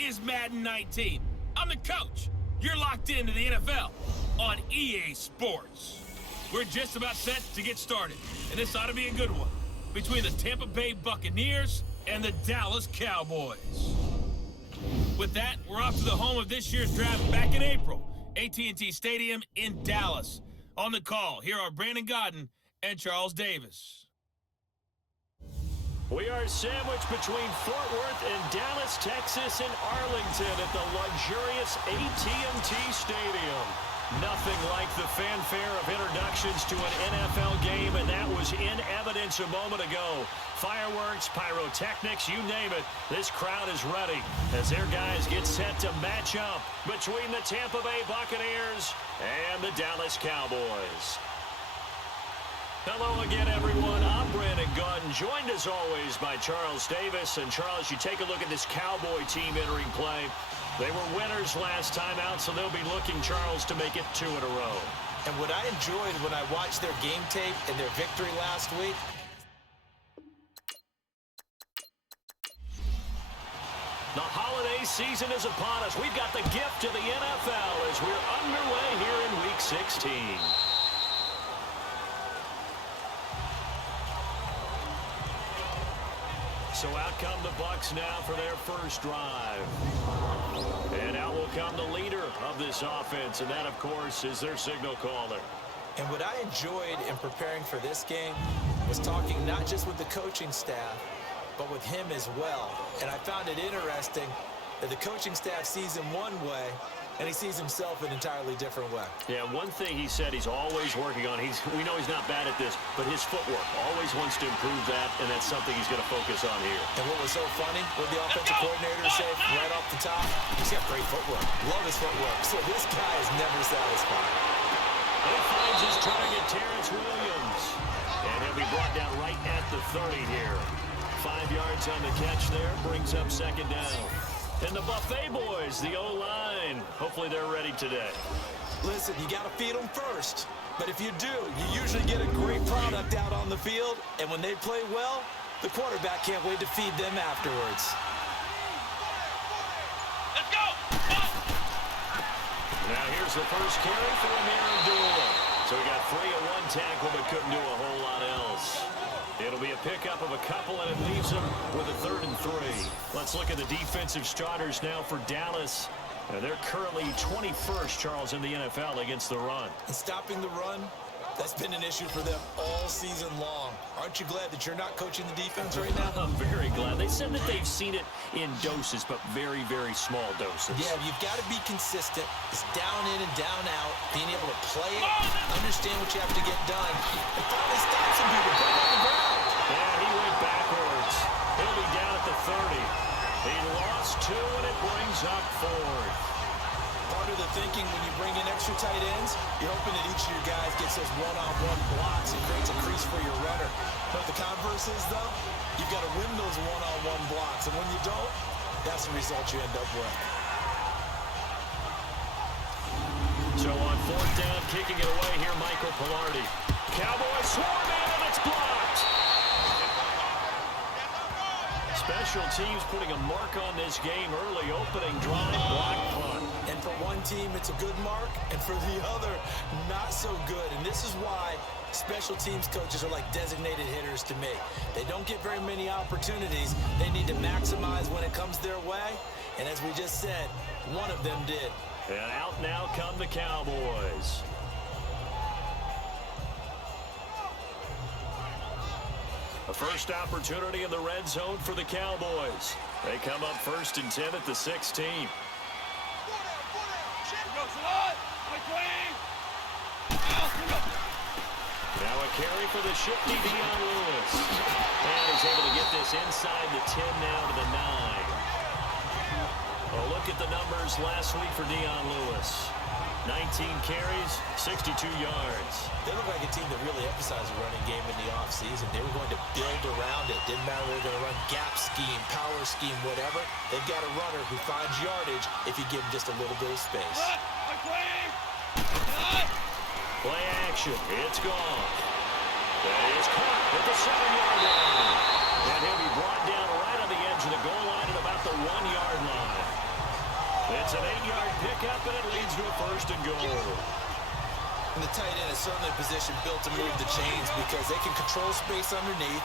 is Madden 19. I'm the coach. You're locked into the NFL on EA Sports. We're just about set to get started, and this ought to be a good one between the Tampa Bay Buccaneers and the Dallas Cowboys. With that, we're off to the home of this year's draft back in April, AT&T Stadium in Dallas. On the call, here are Brandon Godden and Charles Davis. We are sandwiched between Fort Worth and Dallas, Texas, and Arlington at the luxurious AT&T Stadium. Nothing like the fanfare of introductions to an NFL game, and that was in evidence a moment ago. Fireworks, pyrotechnics, you name it. This crowd is ready as their guys get set to match up between the Tampa Bay Buccaneers and the Dallas Cowboys. Hello again, everyone. I'm Brandon Godden, joined as always by Charles Davis. And Charles, you take a look at this Cowboy team entering play. They were winners last time out, so they'll be looking, Charles, to make it 2 in a row. And what I enjoyed when I watched their game tape and their victory last week. The holiday season is upon us. We've got the gift of the NFL as we're underway here in Week 16. So out come the Bucs now for their first drive. And out will come the leader of this offense, and that, of course, is their signal caller. And what I enjoyed in preparing for this game was talking not just with the coaching staff, but with him as well. And I found it interesting that the coaching staff sees him one way, and he sees himself an entirely different way. Yeah, one thing he said he's always working on, we know he's not bad at this, but his footwork, always wants to improve that, and that's something he's going to focus on here. And what was so funny, what the offensive coordinator said right off the top, he's got great footwork. Love his footwork. So this guy is never satisfied. He finds his target, Terrence Williams. And he'll be brought down right at the 30 here. 5 yards on the catch there, brings up second down. And the Buffet boys, the O-line, hopefully they're ready today. Listen, you got to feed them first. But if you do, you usually get a great product out on the field. And when they play well, the quarterback can't wait to feed them afterwards. Let's go! Now here's the first carry for Amir Abdullah. So we got 3 at 1 tackle, but couldn't do a whole lot else. It'll be a pickup of a couple, and it leaves them with a 3rd and 3. Let's look at the defensive starters now for Dallas. They're currently 21st, Charles, in the NFL against the run. And stopping the run, that's been an issue for them all season long. Aren't you glad that you're not coaching the defense right now? I'm very glad. They said that they've seen it in doses, but very, very small doses. Yeah, you've got to be consistent. It's down in and down out, being able to play it, understand what you have to get done, and finally stop some people, put them on the ground. Yeah, he went backwards. He'll be down at the 30. He lost 2, and it brings up 4th. Part of the thinking when you bring in extra tight ends, you're hoping that each of your guys gets those one-on-one blocks and creates a crease for your runner. But the converse is, though, you've got to win those one-on-one blocks. And when you don't, that's the result you end up with. So on 4th down, kicking it away here, Michael Pilardi. Cowboys swarm in, and it's blocked. Special teams putting a mark on this game early, opening drive, block punt. And for one team, it's a good mark, and for the other, not so good. And this is why special teams coaches are like designated hitters to me. They don't get very many opportunities. They need to maximize when it comes their way. And as we just said, one of them did. And out now come the Cowboys. A first opportunity in the red zone for the Cowboys. They come up 1st and 10 at the 16. Now a carry for the shifty Dion Lewis. And he's able to get this inside the 10 now to the 9. Well, look at the numbers last week for Dion Lewis. 19 carries, 62 yards. They look like a team that really emphasized the running game in the offseason. They were going to build around it. Didn't matter whether they're going to run gap scheme, power scheme, whatever. They've got a runner who finds yardage if you give him just a little bit of space. Play action. It's gone. That is caught at the 7-yard line. And he'll be brought down right on the edge of the goal line at about the 1-yard line. It's an 8-yard pickup, and it leads to a 1st and goal. And the tight end is certainly a position built to move the chains because they can control space underneath.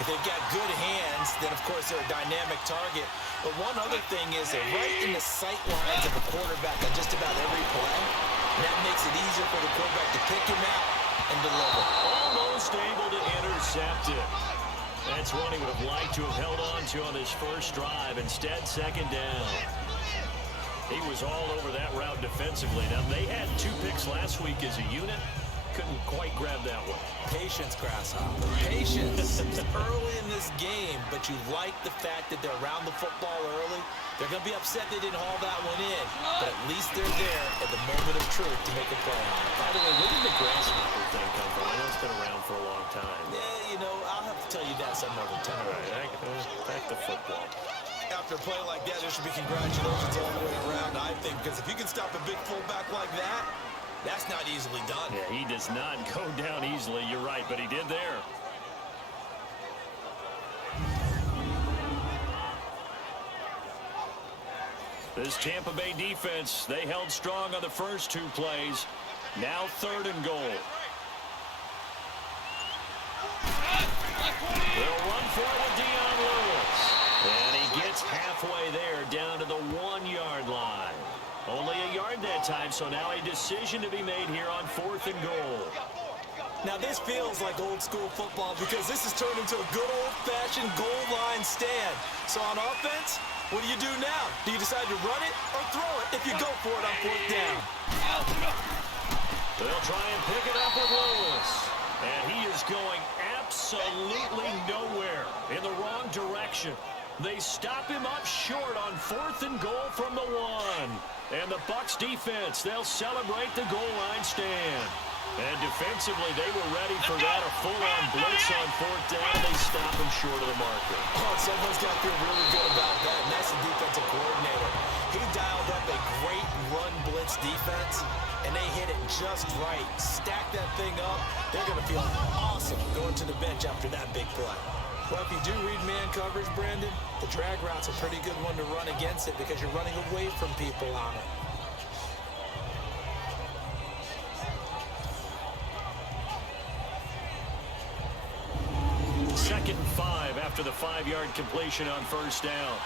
If they've got good hands, then, of course, they're a dynamic target. But one other thing is they're right in the sight lines of a quarterback on just about every play. And that makes it easier for the quarterback to pick him out and deliver. Almost able to intercept it. That's one he would have liked to have held on to on his first drive. Instead, 2nd down. He was all over that route defensively. Now, they had 2 picks last week as a unit. Couldn't quite grab that one. Patience, Grasshopper. Patience. It's early in this game, but you like the fact that they're around the football early. They're going to be upset they didn't haul that one in, but at least they're there at the moment of truth to make a play on it. By the way, where did the Grasshopper thing come from? I know it's been around for a long time. Yeah, you know, I'll have to tell you that some other time. All right, back to football. After a play like that, there should be congratulations all the way around, I think, because if you can stop a big fullback like that, that's not easily done. Yeah, he does not go down easily. You're right, but he did there. This Tampa Bay defense, they held strong on the first 2 plays. Now 3rd and goal. They'll run for it with Dion Lewis. And he gets halfway there, down to the 1-yard line. Only a yard that time, so now a decision to be made here on 4th and goal. Now, this feels like old-school football because this has turned into a good old-fashioned goal line stand. So on offense, what do you do now? Do you decide to run it or throw it if you go for it on 4th down? They'll try and pick it up with Lewis. And he is going absolutely nowhere in the wrong direction. They stop him up short on 4th and goal from the 1. And the Bucs defense, they'll celebrate the goal line stand. And defensively, they were ready for that. A full-on blitz on 4th down. They stop him short of the marker. Oh, someone's got to feel really good about that, and that's the defensive coordinator. He dialed up a great run blitz defense, and they hit it just right. Stack that thing up. They're going to feel awesome going to the bench after that big play. Well, if you do read man coverage, Brandon, the drag route's a pretty good one to run against it because you're running away from people on it. 2nd and 5 after the 5-yard completion on 1st down.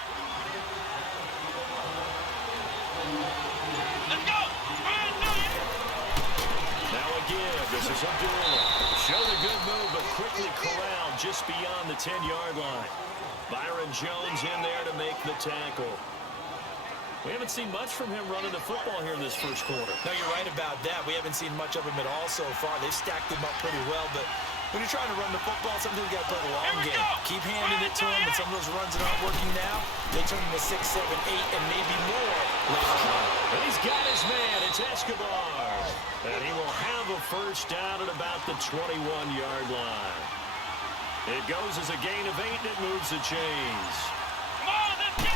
Let's go! Now again, this is Abdullah. Showed a good move, but quickly corralled just beyond the 10-yard line. Byron Jones in there to make the tackle. We haven't seen much from him running the football here in this first quarter. No, you're right about that. We haven't seen much of him at all so far. They've stacked him up pretty well, but when you're trying to run the football, sometimes you got to play the long game. Keep handing it to him, and some of those runs that aren't working now, they turn into 6, 7, 8, and maybe more later on. And he's got his man. It's Escobar. And he will have a first down at about the 21-yard line. It goes as a gain of 8, and it moves the chains. Come on, let's go!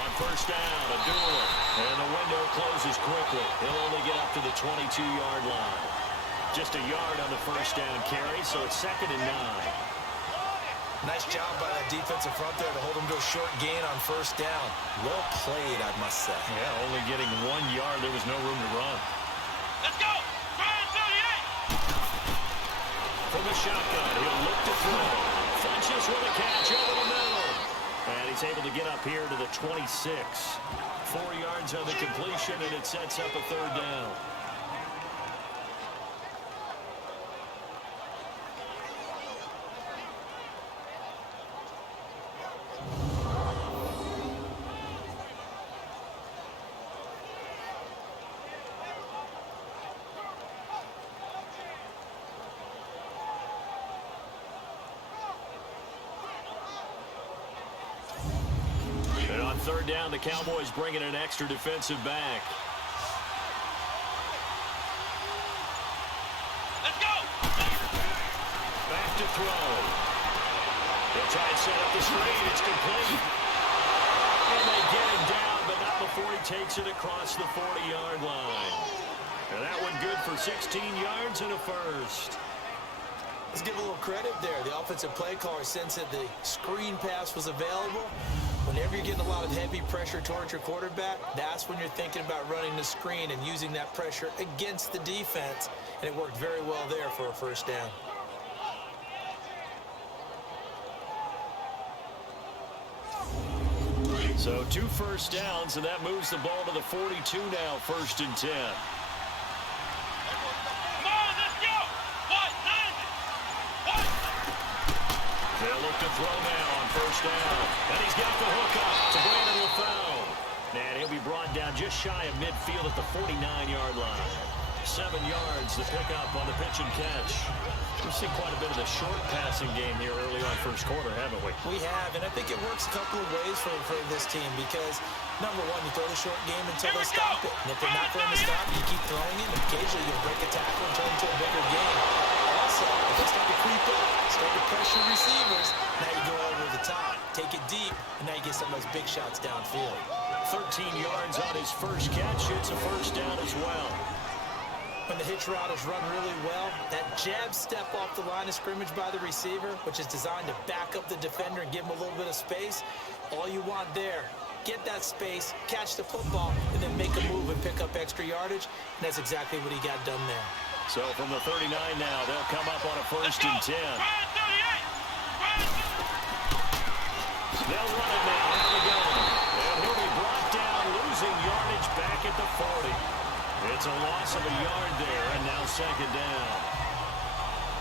On first down, Abdullah. And the window closes quickly. He'll only get up to the 22-yard line. Just a yard on the first down carry, so it's 2nd and 9. Nice job by that defensive front there to hold him to a short gain on first down. Well played, I must say. Yeah, only getting 1 yard. There was no room to run. Let's go! 38! From the shotgun, he'll look to throw. Funches with a catch over the middle. And he's able to get up here to the 26. 4 yards on the completion, and it sets up a 3rd down. And on 3rd down, the Cowboys bringing an extra defensive back. Let's go! Back to throw. They'll try and set up the screen. It's complete. And they get him down, but not before he takes it across the 40-yard line. And that one good for 16 yards and a first. Let's give a little credit there. The offensive play caller sensed that the screen pass was available. Whenever you're getting a lot of heavy pressure towards your quarterback, that's when you're thinking about running the screen and using that pressure against the defense. And it worked very well there for a first down. So 2 first downs, and that moves the ball to the 42 now, 1st and 10. They'll look to throw now on 1st down. And he's got the hook up to Brandon LaFell. And he'll be brought down just shy of midfield at the 49-yard line. 7 yards to pick up on the pitch and catch. We've seen quite a bit of the short passing game here early on first quarter, haven't we? We have, and I think it works a couple of ways for this team because, number one, you throw the short game until they stop it. And if they're not going to stop it, you keep throwing it, and occasionally you'll break a tackle and turn into a bigger game. Also, if they start to creep up, start to pressure receivers, now you go over the top, take it deep, and now you get some of those big shots downfield. 13 yards on his first catch. It's a first down as well. When the hitch route is run really well, that jab step off the line of scrimmage by the receiver, which is designed to back up the defender and give him a little bit of space, all you want there, get that space, catch the football, and then make a move and pick up extra yardage, and that's exactly what he got done there. So from the 39 now, they'll come up on a 1st and 10. They'll run it now. Have a go. And he'll be brought down, losing yardage back at the 40. It's a loss of a yard there, and now 2nd down.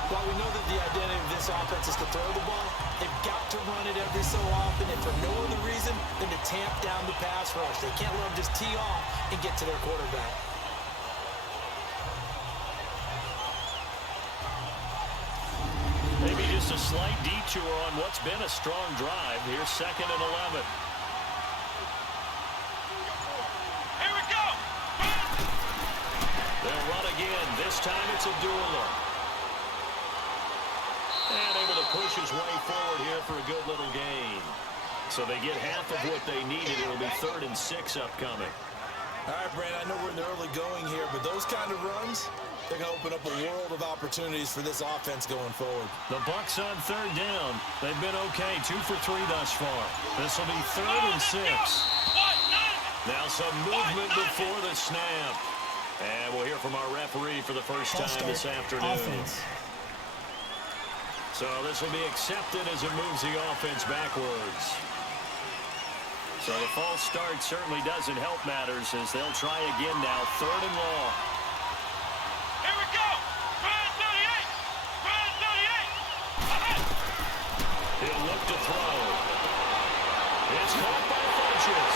While we know that the identity of this offense is to throw the ball, they've got to run it every so often, and for no other reason than to tamp down the pass rush. They can't let them just tee off and get to their quarterback. Maybe just a slight detour on what's been a strong drive. Here's 2nd and 11. They'll run again. This time it's Abdullah. And able to push his way forward here for a good little gain. So they get half of what they needed. It'll be 3rd and 6 upcoming. All right, Brad, I know we're in the early going here, but those kind of runs, they're going to open up a world of opportunities for this offense going forward. The Bucs on 3rd down. They've been okay, 2 for 3 thus far. This will be 3rd and 6. Now some movement before the snap. And we'll hear from our referee for the first time this afternoon. Offense. So this will be accepted as it moves the offense backwards. So the false start certainly doesn't help matters as they'll try again now. 3rd and long. Here we go! Brand 38! Brand 38! He'll look to throw. It's caught by Funches.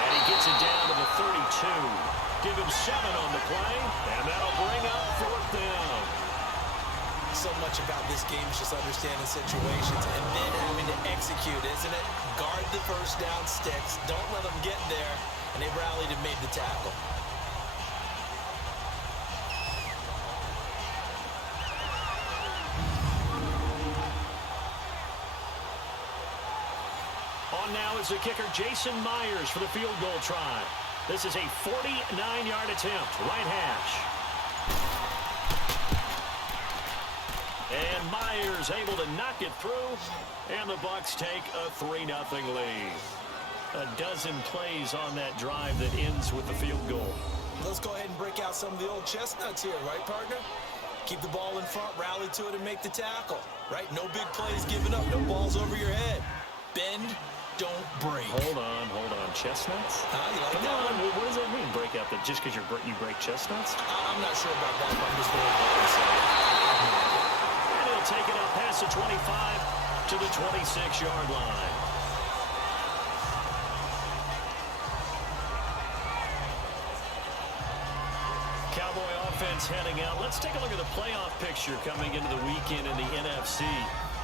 And he gets it down to the 32. Give him 7 on the play, and that'll bring up 4th down. So much about this game is just understanding situations and then having to execute, isn't it? Guard the first down sticks. Don't let them get there. And they rallied and made the tackle. On now is the kicker, Jason Myers, for the field goal try. This is a 49-yard attempt, right hash. And Myers able to knock it through, and the Bucs take a 3-0 lead. A dozen plays on that drive that ends with the field goal. Let's go ahead and break out some of the old chestnuts here, right, partner? Keep the ball in front, rally to it, and make the tackle, right? No big plays given up, no balls over your head. Bend, don't break. Hold on. Chestnuts? You like Come that on, one? what does that mean, break out? That just because you break chestnuts? I'm not sure about that, but I'm just very glad. And he'll take it up past the 25 to the 26-yard line. Cowboy offense heading out. Let's take a look at the playoff picture coming into the weekend in the NFC.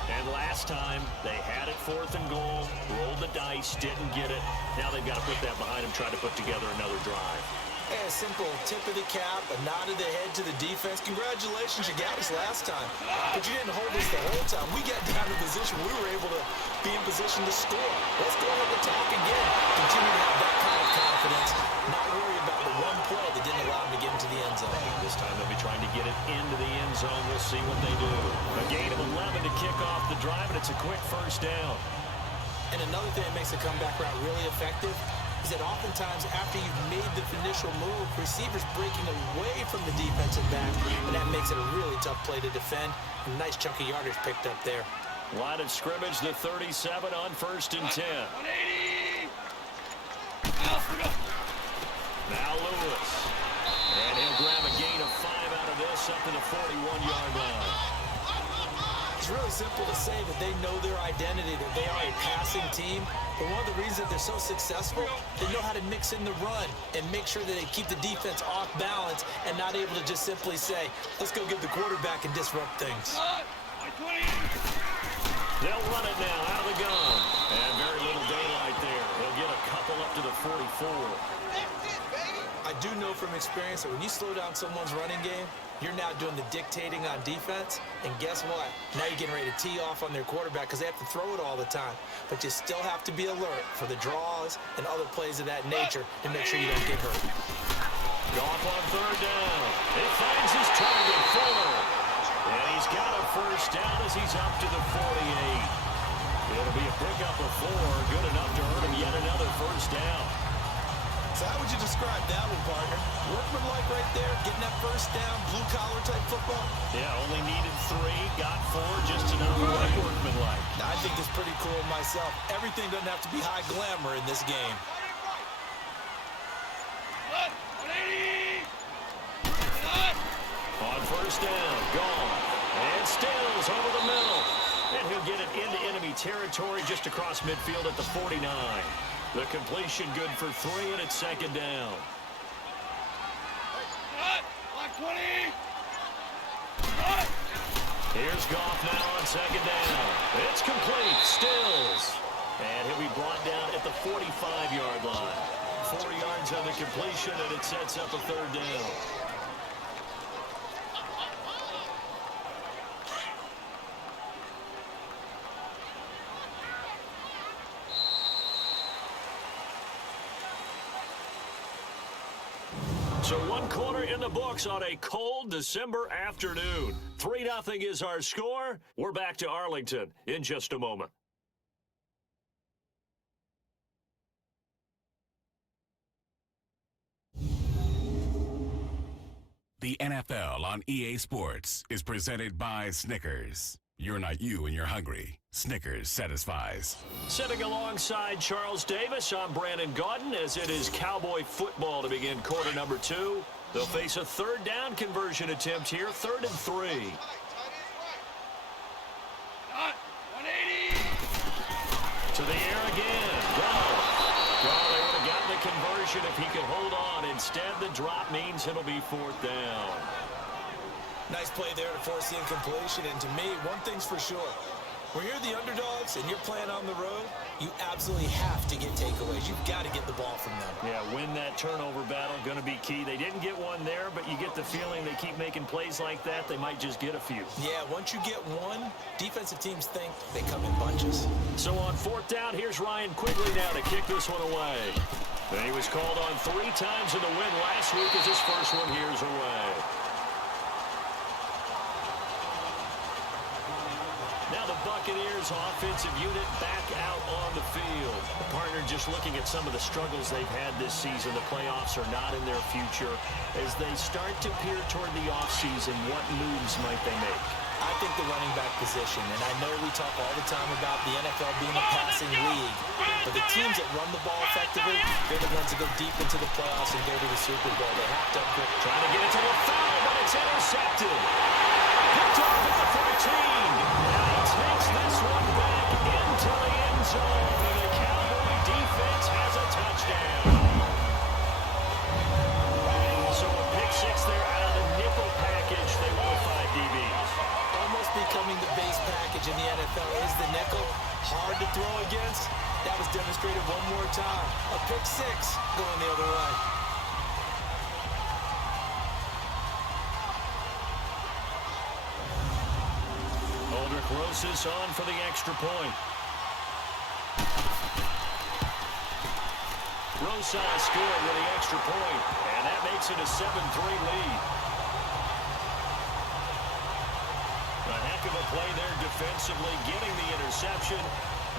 And last time, they had it 4th and goal, rolled the dice, didn't get it. Now they've got to put that behind them, try to put together another drive. Hey, a simple tip of the cap, a nod of the head to the defense. Congratulations, you got us last time. But you didn't hold us the whole time. We got down to position. We were able to be in position to score. Let's go ahead and attack again. Continue to have that kind of confidence. Not worry about the one play that didn't allow them to get into the end zone. This time they'll be trying to get it into the end zone. We'll see what they do. A gain of 11 to kick off the drive, and it's a quick first down. And another thing that makes a comeback route really effective is that oftentimes after you've made the initial move, receivers breaking away from the defensive back, and that makes it a really tough play to defend. A nice chunk of yardage picked up there. Line of scrimmage, the 37 on 1st and 10. 180! Now Lewis. And he'll grab a gain of 5 out of this up to the 41-yard line. It's really simple to say that they know their identity, that they are a passing team. But one of the reasons that they're so successful, they know how to mix in the run and make sure that they keep the defense off balance and not able to just simply say, let's go get the quarterback and disrupt things. They'll run it now out of the gun. And very little daylight there. He'll get a couple up to the 44. I do know from experience that when you slow down someone's running game, you're now doing the dictating on defense. And guess what? Now you're getting ready to tee off on their quarterback because they have to throw it all the time. But you still have to be alert for the draws and other plays of that nature to make sure you don't get hurt. Goff on 3rd down. He finds his target, Fuller. And he's got a first down as he's up to the 48. It'll be a pickup of 4. Good enough to earn him yet another first down. So how would you describe that one, partner? Workmanlike right there, getting that first down, blue-collar type football? Yeah, only needed 3, got 4, just enough like workmanlike. I think it's pretty cool myself. Everything doesn't have to be high glamour in this game. On first down, gone. And Stills over the middle. And he'll get it into enemy territory just across midfield at the 49. The completion good for 3, and it's 2nd down. Here's Goff now on 2nd down. It's complete. Stills. And he'll be brought down at the 45-yard line. 4 yards on the completion, and it sets up a 3rd down. So 1 quarter in the books on a cold December afternoon. 3-0 is our score. We're back to Arlington in just a moment. The NFL on EA Sports is presented by Snickers. You're not you and you're hungry. Snickers satisfies. Sitting alongside Charles Davis, I'm Brandon Gaudin as it is Cowboy football to begin quarter number 2. They'll face a 3rd down conversion attempt here, 3rd and 3. 180! To the air again. Well, they would have gotten the conversion if he could hold on. Instead, the drop means it'll be 4th down. Nice play there to force the incompletion. And to me, one thing's for sure. When you're the underdogs and you're playing on the road, you absolutely have to get takeaways. You've got to get the ball from them. Yeah, win that turnover battle, going to be key. They didn't get one there, but you get the feeling they keep making plays like that, they might just get a few. Yeah, once you get one, defensive teams think they come in bunches. So on 4th down, here's Ryan Quigley now to kick this one away. And he was called on 3 times in the win last week as his first one here's away. Now the Buccaneers offensive unit back out on the field. The partner just looking at some of the struggles they've had this season. The playoffs are not in their future. As they start to peer toward the offseason, what moves might they make? I think the running back position, and I know we talk all the time about the NFL being a passing league, but the teams that run the ball effectively, they're the ones that go deep into the playoffs and go to the Super Bowl. They have to upgrade. Trying to get it to the foul, but it's intercepted. Picked off at the 14. Now he takes this one back into the end zone, and the Cowboy defense has a touchdown. So a pick 6 there out of the nickel package. They won 5 DBs. Almost becoming the base package in the NFL is the nickel. Hard to throw against. That was demonstrated one more time. A pick 6 going the other way. Aldrich Rosas on for the extra point. Rosas good with the extra point, and that makes it a 7-3 lead. A heck of a play there defensively, getting the interception.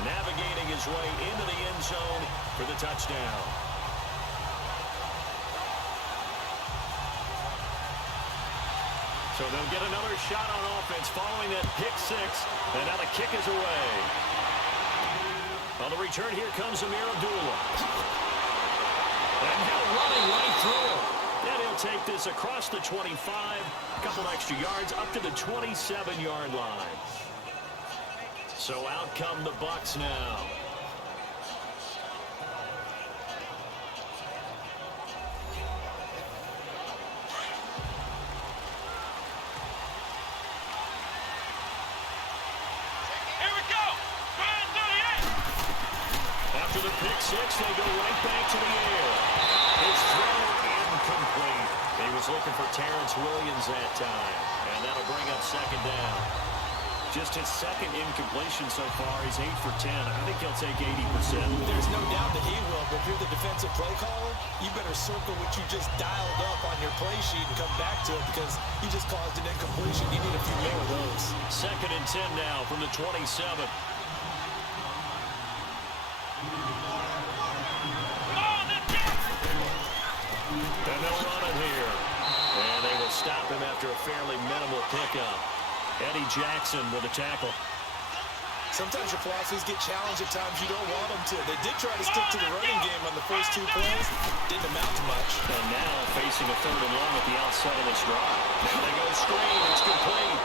navigating his way into the end zone for the touchdown. So they'll get another shot on offense following that pick six, and now the kick is away. On the return, here comes Amir Abdullah. And now running right through him. And he'll take this across the 25, a couple extra yards up to the 27-yard line. So out come the Bucs now. The pick six, they go right back to the air. His throw incomplete. He was looking for Terrence Williams that time, and that'll bring up second down. Just his second incompletion so far. He's 8 for 10. I think he'll take 80%. There's no doubt that he will, but if you're the defensive play caller, you better circle what you just dialed up on your play sheet and come back to it because you just caused an incompletion. You need a few more of those. Second and 10 now from the 27. And they'll run it here. And they will stop him after a fairly minimal pickup. Eddie Jackson with a tackle. Sometimes your philosophies get challenged at times you don't want them to. They did try to stick to the running game on the first 2 plays. Didn't amount to much. And now facing a 3rd and long at the outside of this drive. Now they go screen. It's complete.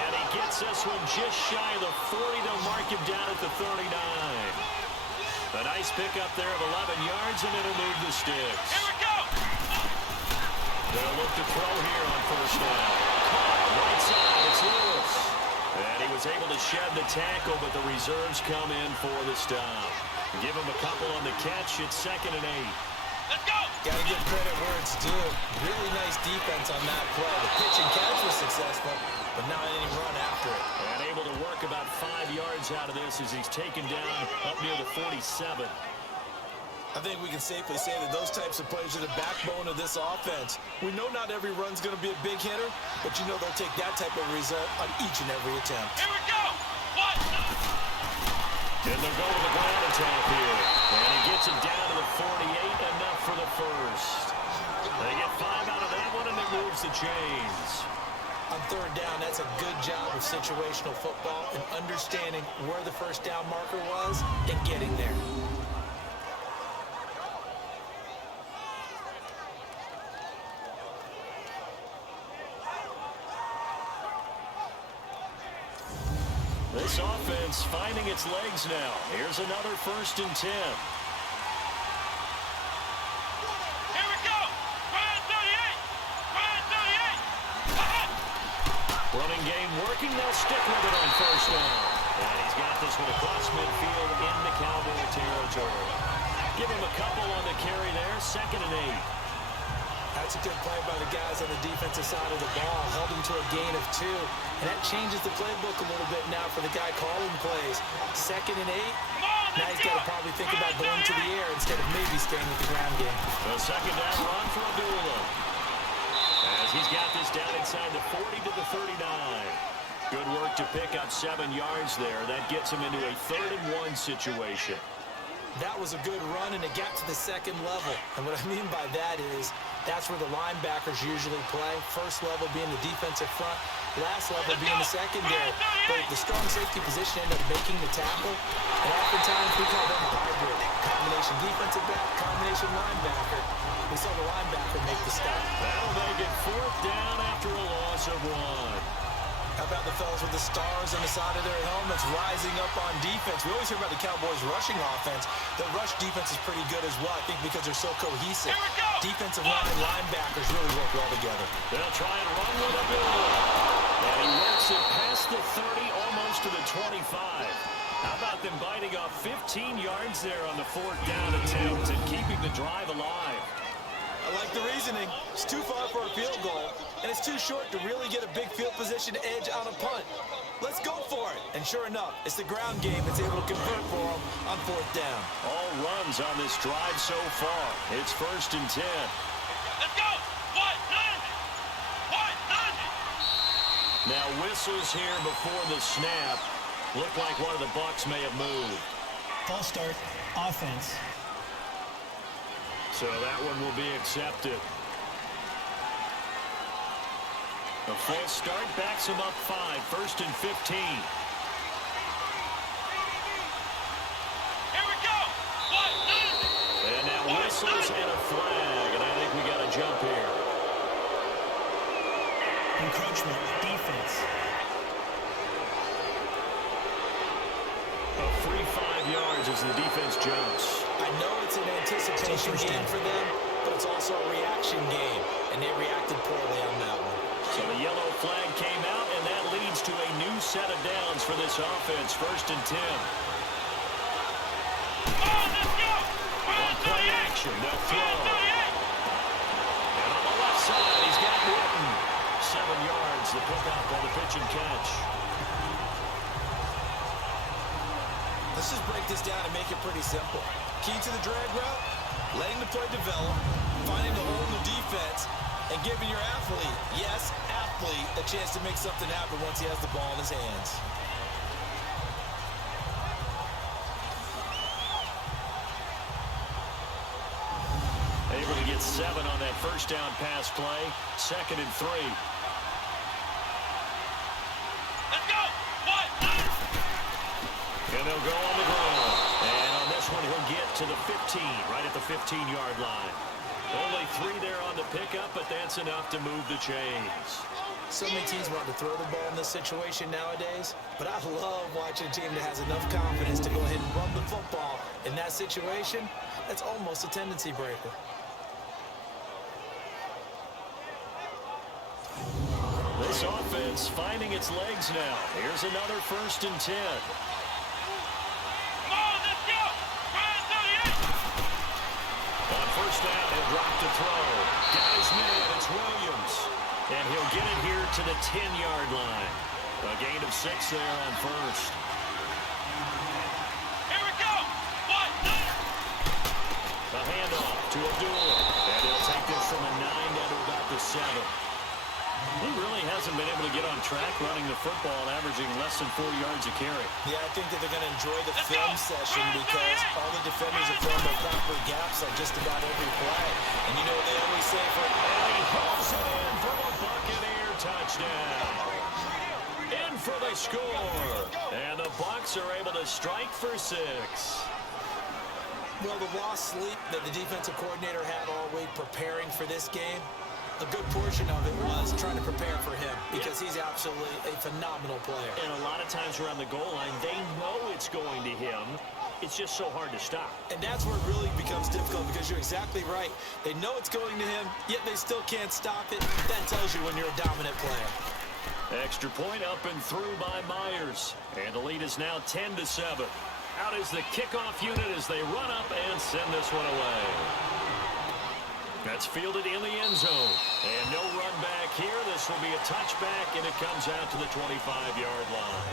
And he gets this one just shy of the 40. They'll mark him down at the 39. A nice pickup there of 11 yards, and it'll move the sticks. Here we go! They'll look to throw here on first down. Right side, it's Lewis. And he was able to shed the tackle, but the reserves come in for the stop. Give him a couple on the catch. It's 2nd and 8. Let's go! Got to give credit where it's due. Really nice defense on that play. The pitch and catch was successful, but not any run after it. And able to work about 5 yards out of this as he's taken down up near the 47. I think we can safely say that those types of plays are the backbone of this offense. We know not every run's going to be a big hitter, but you know they'll take that type of result on each and every attempt. Here we go! What? And they'll go to the ground attack here. And he gets it down to the 48, enough for the first. They get 5 out of that one, and it moves the chains. On 3rd down, that's a good job of situational football and understanding where the first down marker was and getting there. This offense finding its legs now. Here's another 1st and 10. Here we go! Ryan 38! Ryan 38! Running game working. They'll stick with it on first down. And he's got this one across midfield into Cowboy territory. Give him a couple on the carry there. 2nd and 8. That's a good play by the guys on the defensive side of the ball. Held him to a gain of 2. And that changes the playbook a little bit now for the guy calling plays. 2nd and 8. Now he's got to probably think about going to the air instead of maybe staying with the ground game. The 2nd down run for Abdullah. As he's got this down inside the 40 to the 39. Good work to pick up 7 yards there. That gets him into a 3rd and 1 situation. That was a good run, and it got to the 2nd level. And what I mean by that is that's where the linebackers usually play. First level being the defensive front, last level being the secondary. But the strong safety position ended up making the tackle. And oftentimes we call them a hybrid. Combination defensive back, combination linebacker. We saw the linebacker make the stop. That'll make it 4th down after a loss of 1. How about the fellas with the stars on the side of their helmets rising up on defense? We always hear about the Cowboys' rushing offense. The rush defense is pretty good as well, I think, because they're so cohesive. Defensive line linebackers really work well together. They'll try and run with Abdullah. And he works it past the 30, almost to the 25. How about them biting off 15 yards there on the 4th down attempt and keeping the drive alive? I like the reasoning. It's too far for a field goal, and it's too short to really get a big field position edge on a punt. Let's go for it. And sure enough, it's the ground game that's able to convert for them on 4th down. All runs on this drive so far. It's 1st and 10. Let's go! What? None! Now whistles here before the snap. Looked like one of the Bucs may have moved. False start, offense. So that one will be accepted. A false start backs him up 5, 1st and 15. Here we go! And now whistles and a flag, and I think we got a jump here. Encroachment, defense. A free 5 yards as the defense jumps. I know it's an anticipation game for them, but it's also a reaction game, and they reacted poorly on that one. So the yellow flag came out, and that leads to a new set of downs for this offense, 1st and 10. On play action, they'll throw. And on the left side, he's got Witten. 7 yards, the pickup on the pitch and catch. Let's just break this down and make it pretty simple. Key to the drag route, letting the play develop, finding the hole in the defense, and giving your athlete, yes, athlete, a chance to make something happen once he has the ball in his hands. Able to get 7 on that first down pass play. 2nd and 3. Let's go! And they'll go on the ground. And on this one, he'll get to the 15, right at the 15-yard line. Only 3 there on the pickup, but that's enough to move the chains. So many teams want to throw the ball in this situation nowadays, but I love watching a team that has enough confidence to go ahead and run the football. In that situation, that's almost a tendency breaker. This offense finding its legs now. Here's another 1st and 10. On first down, he'll drop the throw. Got his man, it's Williams. And he'll get it here to the 10-yard line. A gain of 6 there on first. Here we go! A handoff to Abdullah. And he'll take this from a 9 down to about the 7. He really hasn't been able to get on track running the football and averaging less than 4 yards a carry. Yeah, I think that they're going to enjoy the film session because all the defenders have thrown their proper gaps on just about every play. And you know what they always say for... And he hooks it in for the Buccaneer touchdown. In for the score. And the Bucs are able to strike for 6. Well, the lost sleep that the defensive coordinator had all week preparing for this game, a good portion of it was trying to prepare for him because he's absolutely a phenomenal player. And a lot of times around the goal line, they know it's going to him. It's just so hard to stop. And that's where it really becomes difficult because you're exactly right. They know it's going to him, yet they still can't stop it. That tells you when you're a dominant player. Extra point up and through by Myers. And the lead is now 10-7. Out is the kickoff unit as they run up and send this one away. That's fielded in the end zone. And no run back here. This will be a touchback, and it comes out to the 25-yard line.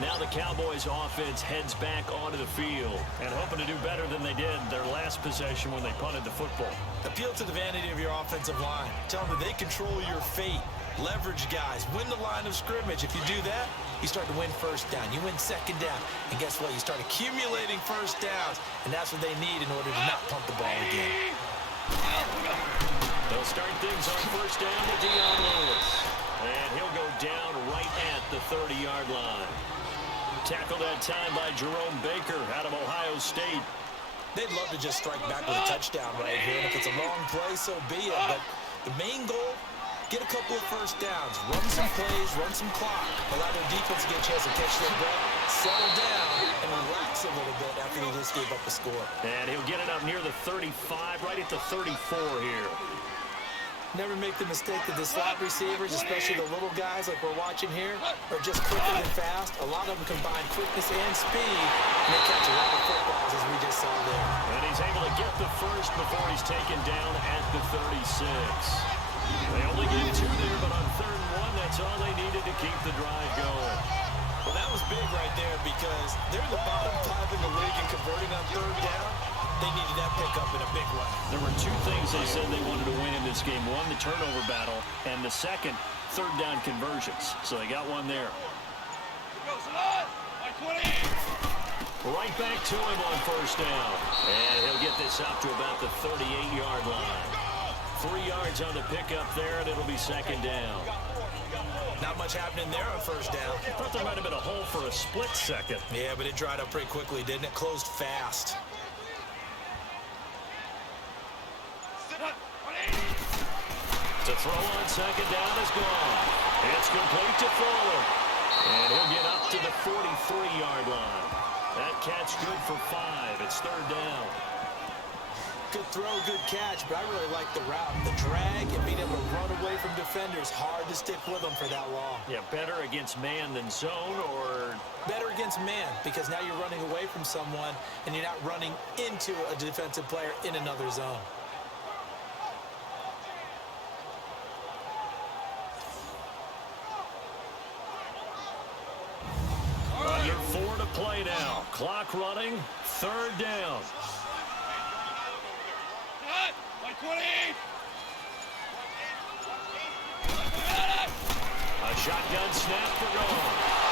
Now the Cowboys offense heads back onto the field and hoping to do better than they did their last possession when they punted the football. Appeal to the vanity of your offensive line. Tell them that they control your fate. Leverage guys. Win the line of scrimmage. If you do that, you start to win first down. You win second down. And guess what? You start accumulating first downs. And that's what they need in order to not pump the ball again. They'll start things on first down to Dion Lewis. And he'll go down right at the 30-yard line. Tackled that time by Jerome Baker out of Ohio State. They'd love to just strike back with a touchdown right here. And if it's a long play, so be it. But the main goal, get a couple of first downs. Run some plays, run some clock. Allow their defense to get a chance to catch their breath, settle down, and relax a little bit after they just gave up a score. And he'll get it up near the 35, right at the 34 here. Never make the mistake that the slot receivers, especially the little guys like we're watching here, are just quicker than fast. A lot of them combine quickness and speed, and they catch a lot of footballs, as we just saw there. And he's able to get the first before he's taken down at the 36. They only get 2 there, but on 3rd and 1, that's all they needed to keep the drive going. Well, that was big right there because they're the bottom 5 in the league in converting on 3rd down. They needed that pickup in a big way. There were 2 things they said they wanted to win in this game. One, the turnover battle, and the second, 3rd down conversions. So they got one there. Right back to him on first down. And he'll get this up to about the 38-yard line. 3 yards on the pickup there, and it'll be second down. Not much happening there on first down. I thought there might have been a hole for a split second. Yeah, but it dried up pretty quickly, didn't it? Closed fast. To throw on second down is gone. It's complete to Fuller. And he'll get up to the 43-yard line. That catch good for 5. It's third down. Good throw, good catch, but I really like the route. The drag and being able to run away from defenders, hard to stick with them for that long. Yeah, better against man than zone, or... Better against man, because now you're running away from someone and you're not running into a defensive player in another zone. Under 4 to play now. Clock running. Third down. A shotgun snap for goal.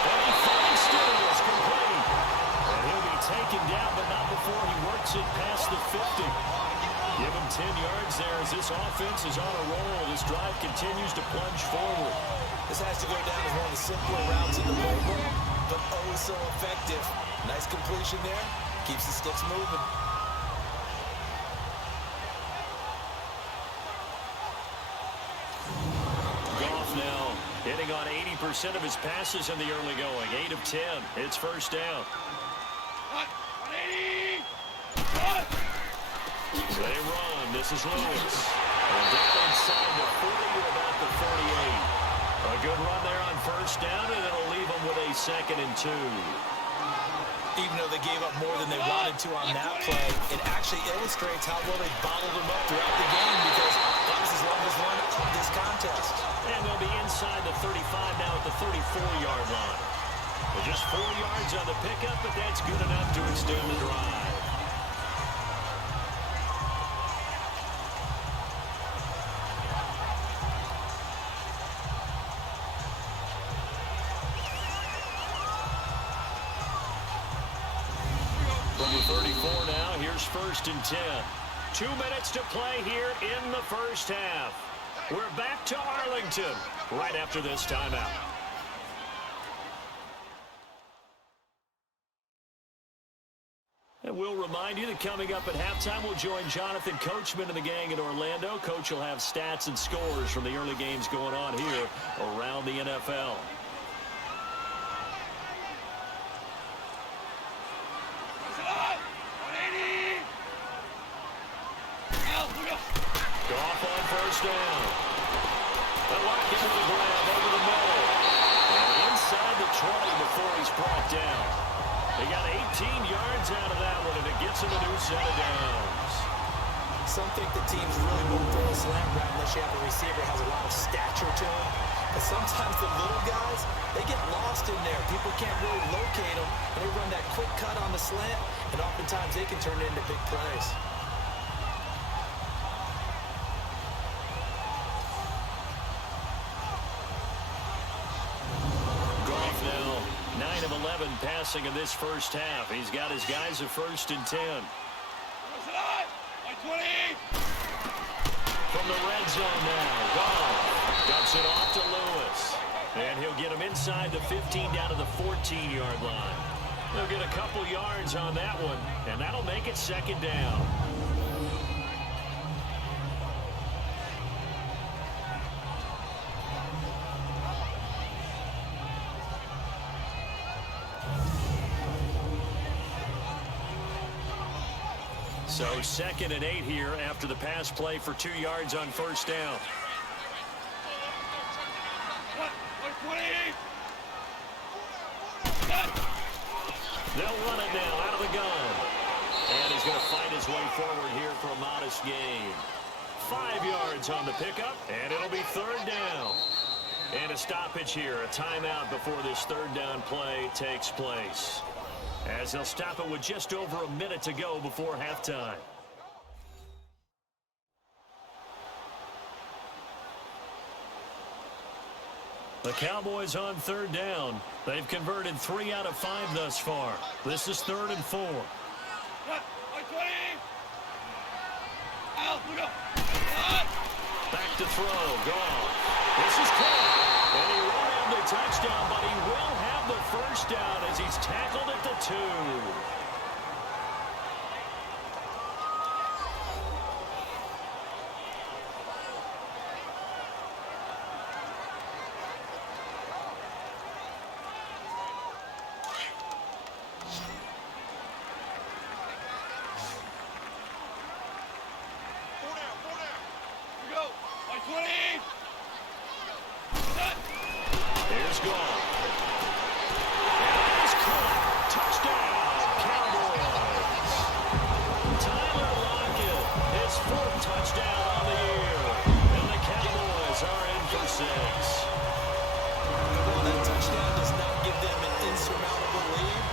And he finds Stills complete. And he'll be taken down, but not before he works it past the 50. Give him 10 yards there as this offense is on a roll. This drive continues to plunge forward. This has to go down as one of the simpler routes in the playbook, but oh so effective. Nice completion there. Keeps the sticks moving. Goff now hitting on 80% of his passes in the early going. 8 of 10. It's first down. They run. This is Lewis. And down inside the 40 to about the 48. A good run there on first down, and it'll leave them with a 2nd and 2. Even though they gave up more than they wanted to on that play, it actually illustrates how well they bottled them up throughout the game, because that was his longest run of this contest. And they'll be inside the 35 now at the 34-yard line. With just 4 yards on the pickup, but that's good enough to extend the drive. From the 34 now, here's 1st and 10. 2 minutes to play here in the first half. We're back to Arlington right after this timeout. And we'll remind you that coming up at halftime, we'll join Jonathan Coachman and the gang in Orlando. Coach will have stats and scores from the early games going on here around the NFL. Goff on first down. The lock into the grab over the middle. And inside the 20 before he's brought down. They got 18 yards out of that one, and it gets him a new set of downs. Some think the teams really won't throw a slant route unless you have a receiver that has a lot of stature to him. But sometimes the little guys, they get lost in there. People can't really locate them, and they run that quick cut on the slant, and oftentimes they can turn it into big plays. Passing in this first half. He's got his guys a 1st and 10. From the red zone now. Goff dumps it off to Lewis. And he'll get him inside the 15 down to the 14-yard line. They'll get a couple yards on that one, and that'll make it 2nd down. So 2nd and 8 here after the pass play for 2 yards on first down. They'll run it now out of the gun. And he's going to fight his way forward here for a modest gain. 5 yards on the pickup, and it'll be 3rd down. And a stoppage here, a timeout before this 3rd down play takes place, as they'll stop it with just over a minute to go before halftime. The Cowboys on third down. They've converted 3 out of 5 thus far. This is 3rd and 4. Back to throw. Gone. This is caught. And he won't have the touchdown, but he will have the first down as he's tackled at the 2. Here's Gone. And that is caught. Touchdown, Cowboys. Tyler Lockett, his 4th touchdown on the year. And the Cowboys are in for 6. Well, that touchdown does not give them an insurmountable lead.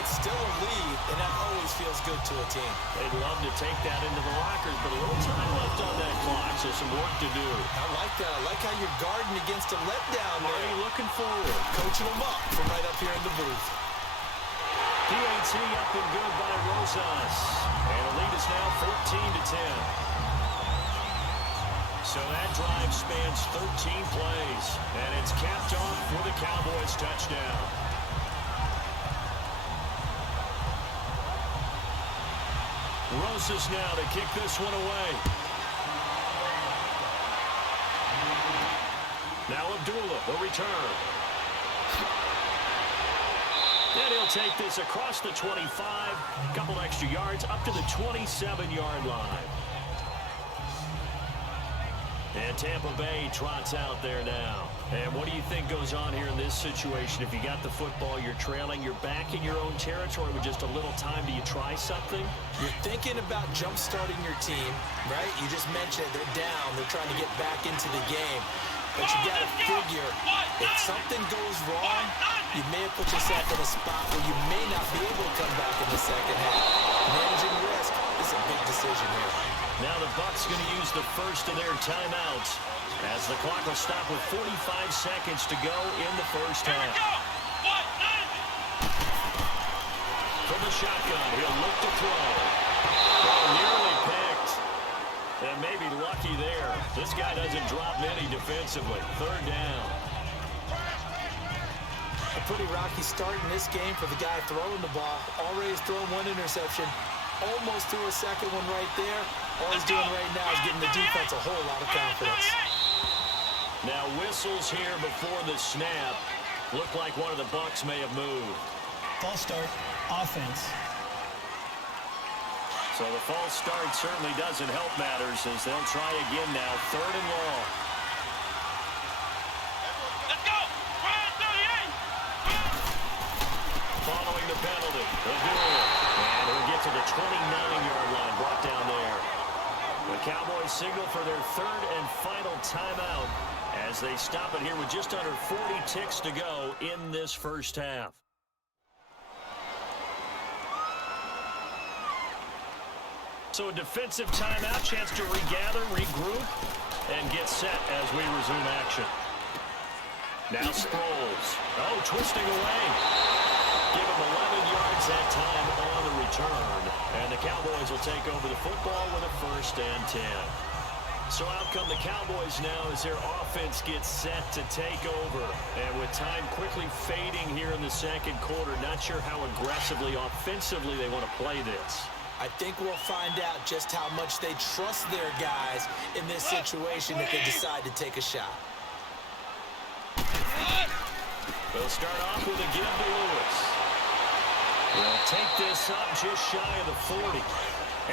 It's still a lead, and that always feels good to a team. They'd love to take that into the lockers, but a little time left on that clock, so some work to do. I like that. I like how you're guarding against a letdown there. Already looking forward. Coaching them up from right up here in the booth. PAT up and good by Rosas. And the lead is now 14-10. So that drive spans 13 plays, and it's capped off with a Cowboys touchdown. Rosas now to kick this one away. Now Abdullah, the return. And he'll take this across the 25, a couple extra yards, up to the 27-yard line. And Tampa Bay trots out there now. And what do you think goes on here in this situation? If you got the football, you're trailing, you're back in your own territory with just a little time. Do you try something? You're thinking about jump-starting your team, right? You just mentioned it. They're down. They're trying to get back into the game. But you got to figure, if something goes wrong, you may have put yourself in a spot where you may not be able to come back in the second half. Managing risk is a big decision here. Now the Bucs going to use the first of their timeouts as the clock will stop with 45 seconds to go in the first half. From the shotgun, he'll look to throw. Oh, nearly picked. And maybe lucky there. This guy doesn't drop many defensively. 3rd down. A pretty rocky start in this game for the guy throwing the ball. Already has thrown 1 interception. Almost threw a second one right there. All he's doing right now is giving the defense a whole lot of confidence. Now whistles here before the snap. Looked like one of the Bucs may have moved. False start, offense. So the false start certainly doesn't help matters as they'll try again now. 3rd and long. Let's go! Following the penalty, they'll do it. And he'll get to the 29-yard line, brought down there. The Cowboys signal for their 3rd and final timeout as they stop it here with just under 40 ticks to go in this first half. So a defensive timeout, chance to regather, regroup, and get set as we resume action. Now Sproles. Oh, twisting away. Give him 11 yards that time on the return. And the Cowboys will take over the football with a 1st and 10. So out come the Cowboys now as their offense gets set to take over. And with time quickly fading here in the second quarter, not sure how aggressively, offensively they want to play this. I think we'll find out just how much they trust their guys in this situation if they decide to take a shot. They'll start off with a give to Lewis. They'll take this up just shy of the 40.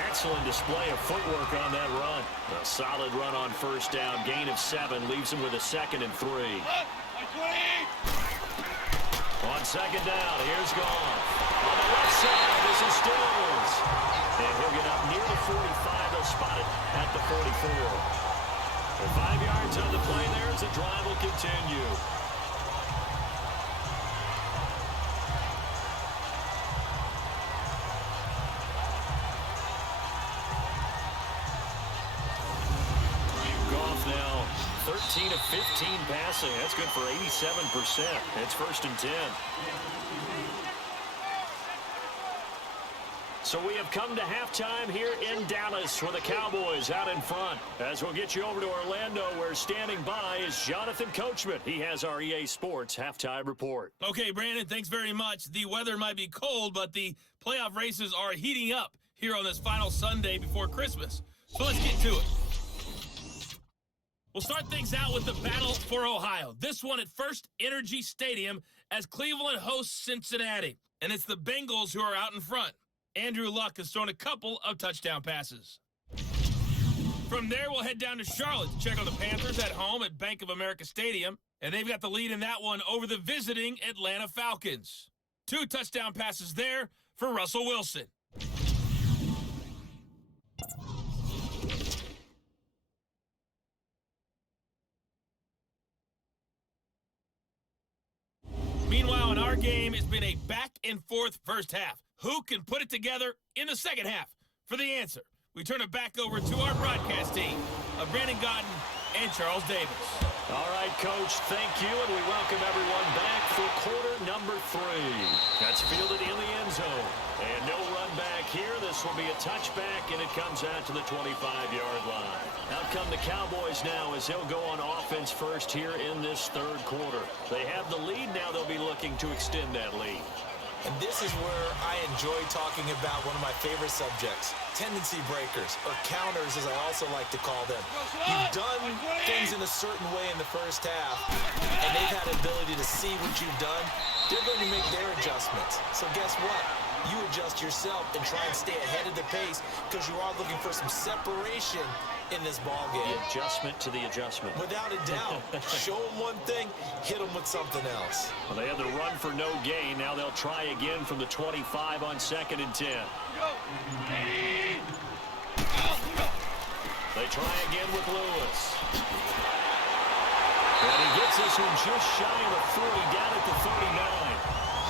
Excellent display of footwork on that run. A solid run on 1st down. Gain of 7 leaves him with a 2nd and 3. On 2nd down, here's Goff. On the left side, this is Stills. And he'll get up near the 45. They'll spot it at the 44. And 5 yards on the play there as the drive will continue. 13 of 15 passing. That's good for 87%. It's 1st and 10. So we have come to halftime here in Dallas with the Cowboys out in front. As we'll get you over to Orlando, where standing by is Jonathan Coachman. He has our EA Sports halftime report. Okay, Brandon, thanks very much. The weather might be cold, but the playoff races are heating up here on this final Sunday before Christmas. So let's get to it. We'll start things out with the battle for Ohio. This one at First Energy Stadium as Cleveland hosts Cincinnati. And it's the Bengals who are out in front. Andrew Luck has thrown a couple of touchdown passes. From there, we'll head down to Charlotte to check on the Panthers at home at Bank of America Stadium. And they've got the lead in that one over the visiting Atlanta Falcons. 2 touchdown passes there for Russell Wilson. Meanwhile, in our game, it's been a back-and-forth first half. Who can put it together in the second half? For the answer, we turn it back over to our broadcast team of Brandon Godden and Charles Davis. All right, Coach, thank you, and we welcome everyone back for quarter number 3. That's fielded in the end zone. And no run back here. This will be a touchback, and it comes out to the 25-yard line. Out come the Cowboys now as they'll go on offense first here in this third quarter. They have the lead now. They'll be looking to extend that lead. And this is where I enjoy talking about one of my favorite subjects, tendency breakers, or counters as I also like to call them. You've done things in a certain way in the first half, and they've had the ability to see what you've done. They're going to make their adjustments. So guess what? You adjust yourself and try and stay ahead of the pace because you are looking for some separation in this ball game. The adjustment to the adjustment. Without a doubt. Show them one thing, hit them with something else. Well, they had the run for no gain. Now they'll try again from the 25 on 2nd and 10. They try again with Lewis. And he gets this one just shy of the 40, down at the 39.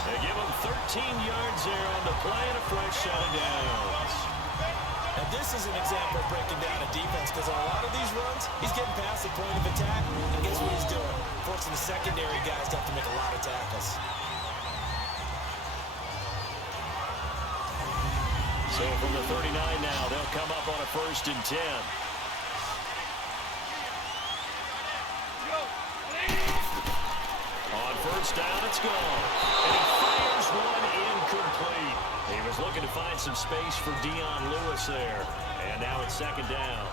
They give him 13 yards there on the play and a fresh set of downs. And this is an example of breaking down a defense because on a lot of these runs, he's getting past the point of attack, and guess what he's doing? Forcing the secondary guys to have to make a lot of tackles. So from the 39 now, they'll come up on a 1st and 10. On 1st down, it's gone. And he fires one incomplete. He was looking to find some space for Dion Lewis there. And now it's 2nd down.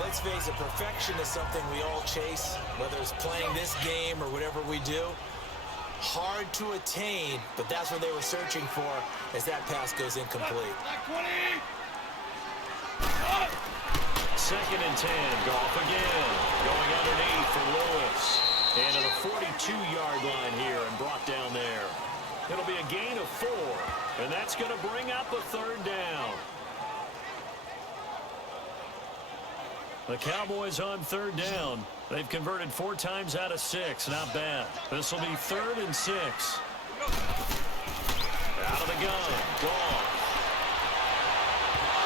Let's face it, perfection is something we all chase, whether it's playing this game or whatever we do. Hard to attain, but that's what they were searching for as that pass goes incomplete. 2nd and 10, Goff again. Going underneath for Lewis. And to the 42-yard line here and brought down there. It'll be a gain of 4, and that's going to bring up a 3rd down. The Cowboys on 3rd down. They've converted 4 times out of 6. Not bad. This will be 3rd and 6. Out of the gun. Goff.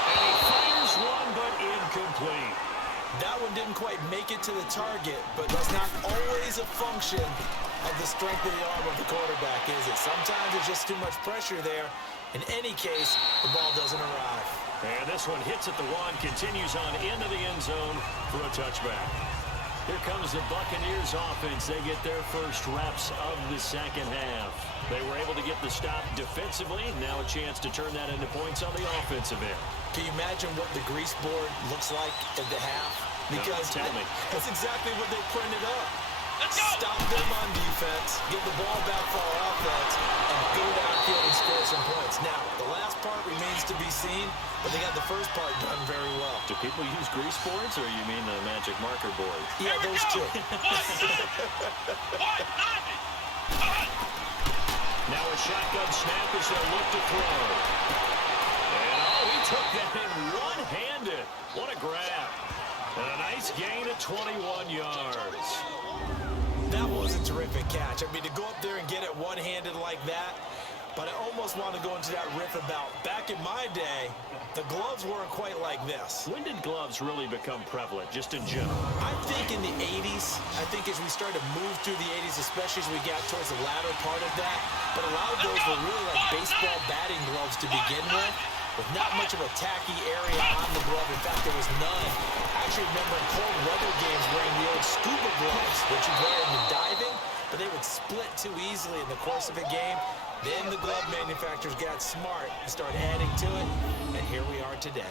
And he fires one, but incomplete. That one didn't quite make it to the target, but that's not always a function of the strength of the arm of the quarterback, is it? Sometimes there's just too much pressure there. In any case, the ball doesn't arrive. And this one hits at the 1, continues on into the end zone for a touchback. Here comes the Buccaneers offense. They get their first reps of the second half. They were able to get the stop defensively. Now a chance to turn that into points on the offensive end. Can you imagine what the grease board looks like at the half? Because tell me. That's exactly what they printed up. Let's go! Stop them on defense, get the ball back for our offense, and go downfield and score some points. Now, the last part remains to be seen, but they got the first part done very well. Do people use grease boards, or you mean the magic marker board? Yeah, those two. Now a shotgun snap as they look to throw. And he took that in one-handed. What a grab. And a nice gain of 21 yards. That was a terrific catch. I mean, to go up there and get it one-handed like that, but I almost want to go into that riff about back in my day, the gloves weren't quite like this. When did gloves really become prevalent, just in general? I think in the 80s, I as we started to move through the 80s, especially as we got towards the latter part of that. But a lot of those were really like baseball batting gloves to begin with not much of a tacky area on the glove. In fact, there was none. I actually remember in cold weather games wearing the old scuba gloves that you wear in the diving, but they would split too easily in the course of a game. Then the glove manufacturers got smart and started adding to it, and here we are today.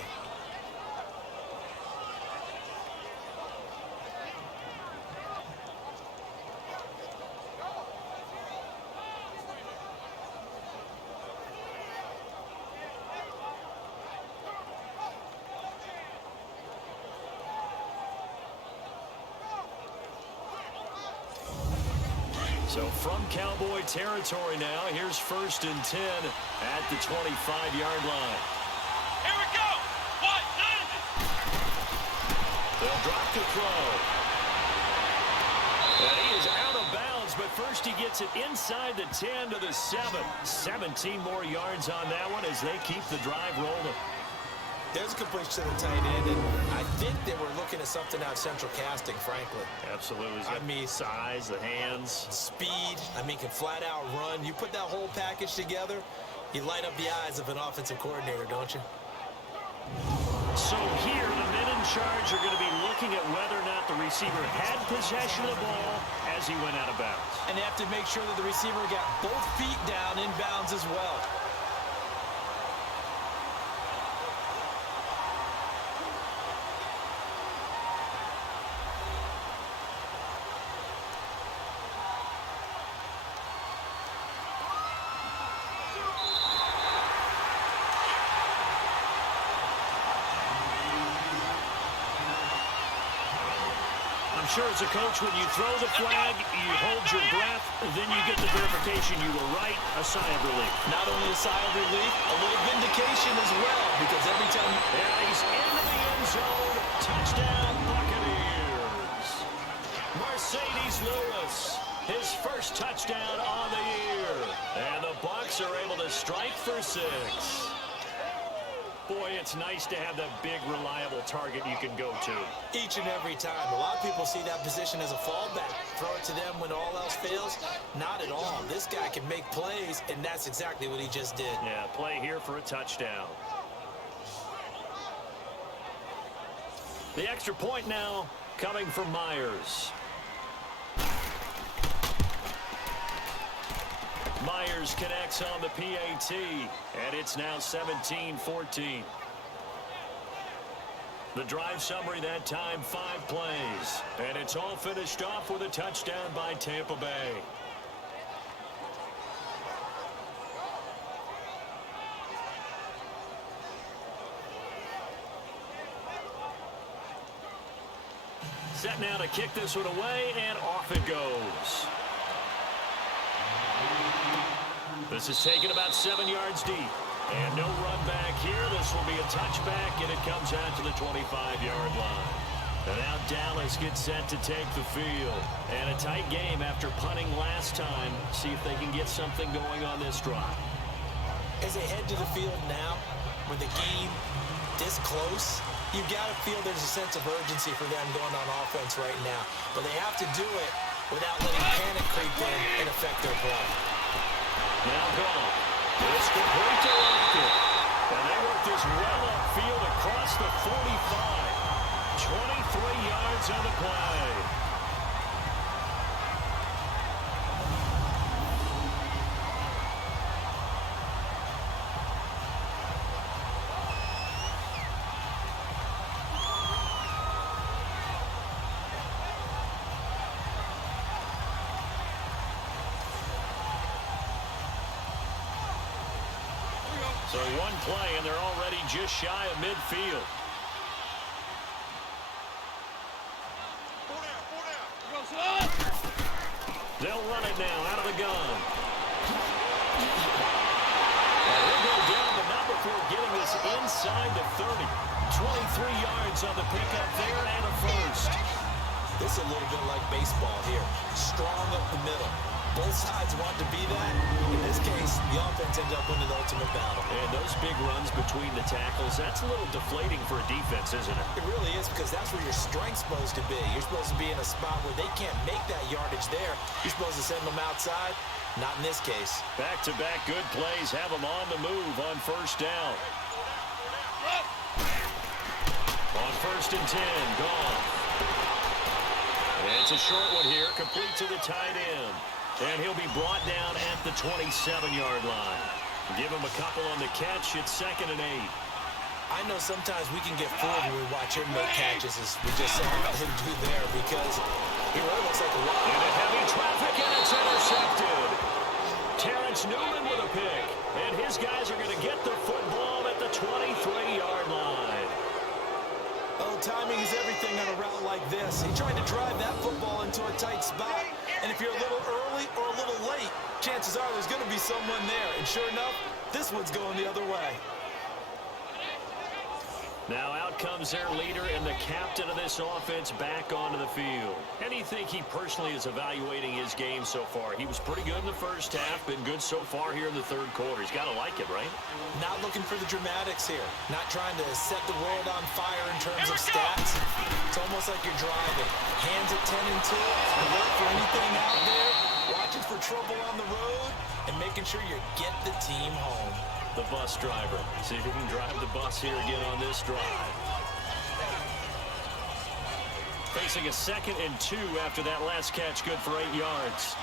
So from Cowboy territory now, here's 1st and 10 at the 25-yard line. Here we go! What? They'll drop the throw. And he is out of bounds, but first he gets it inside the 10 to the 7. 17 more yards on that one as they keep the drive rolling. There's a completion to the tight end, and I think they were looking at something out of central casting, frankly. Absolutely. I mean, size, the hands. Speed, can flat out run. You put that whole package together, you light up the eyes of an offensive coordinator, don't you? So here, the men in charge are going to be looking at whether or not the receiver had possession of the ball as he went out of bounds. And they have to make sure that the receiver got both feet down in bounds as well. I'm sure as a coach, when you throw the flag, you hold your breath, then you get the verification you were right, a sigh of relief. Not only a sigh of relief, a little vindication as well, because every time he's into the end zone, touchdown Buccaneers. Mercedes Lewis, his first touchdown on the year. And the Bucs are able to strike for 6. Boy, it's nice to have that big, reliable target you can go to. Each and every time. A lot of people see that position as a fallback. Throw it to them when all else fails. Not at all. This guy can make plays, and that's exactly what he just did. Yeah, play here for a touchdown. The extra point now coming from Myers. Myers connects on the PAT, and it's now 17-14. The drive summary that time, 5 plays. And it's all finished off with a touchdown by Tampa Bay. Set now to kick this one away, and off it goes. This is taken about 7 yards deep. And no run back here. This will be a touchback, and it comes out to the 25-yard line. And now Dallas gets set to take the field. And a tight game after punting last time. See if they can get something going on this drive. As they head to the field now, with the game this close, you've got to feel there's a sense of urgency for them going on offense right now. But they have to do it without letting panic creep in and affect their play. Now gone. It's complete to Lockett. And they work this well upfield across the 45. 23 yards on the play. So one play, and they're already just shy of midfield. They'll run it now out of the gun. And he'll go down, but not before getting this inside the 30. 23 yards on the pickup there and a first. This is a little bit like baseball here. Strong up the middle. Both sides want to be that. In this case, the offense ended up winning the ultimate battle. And those big runs between the tackles, that's a little deflating for a defense, isn't it? It really is, because that's where your strength's supposed to be. You're supposed to be in a spot where they can't make that yardage there. You're supposed to send them outside. Not in this case. Back-to-back good plays have them on the move on first down. On 1st and 10, gone. It's a short one here, complete to the tight end. And he'll be brought down at the 27-yard line. Give him a couple on the catch. It's 2nd and 8. I know sometimes we can get fooled when we watch him make catches, as we just saw him do there, because he really looks like a lot. Into heavy traffic, and it's intercepted. Terrence Newman with a pick. And his guys are going to get the football at the 23-yard line. Oh, timing is everything on a route like this. He tried to drive that football into a tight spot. And if you're a little early or a little late, chances are there's going to be someone there. And sure enough, this one's going the other way. Now out comes their leader and the captain of this offense back onto the field. And you think he personally is evaluating his game so far? He was pretty good in the first half, been good so far here in the third quarter. He's got to like it, right? Not looking for the dramatics here. Not trying to set the world on fire in terms of stats. It's almost like you're driving. Hands at 10 and 2. Alert for anything out there. Watching for trouble on the road. And making sure you get the team home. The bus driver. See if he can drive the bus here again on this drive. Facing a 2nd and 2 after that last catch, good for 8 yards.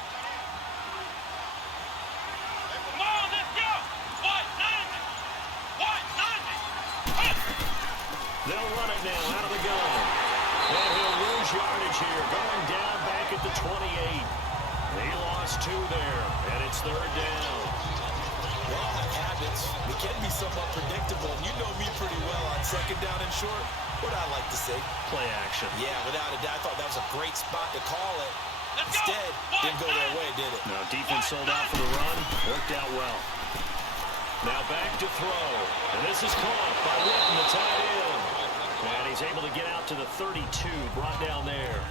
Come on, let's go! They'll run it now out of the gun. And he'll lose yardage here, going down back at the 28. He lost 2 there, and it's 3rd down. We all have habits. We can be somewhat predictable. You know me pretty well on 2nd down and short. What I like to say? Play action. Yeah, without a doubt. I thought that was a great spot to call it. Instead, didn't go their way, did it? No, defense sold out for the run. Worked out well. Now back to throw. And this is caught by Witten, the tight end. And he's able to get out to the 32, brought down there.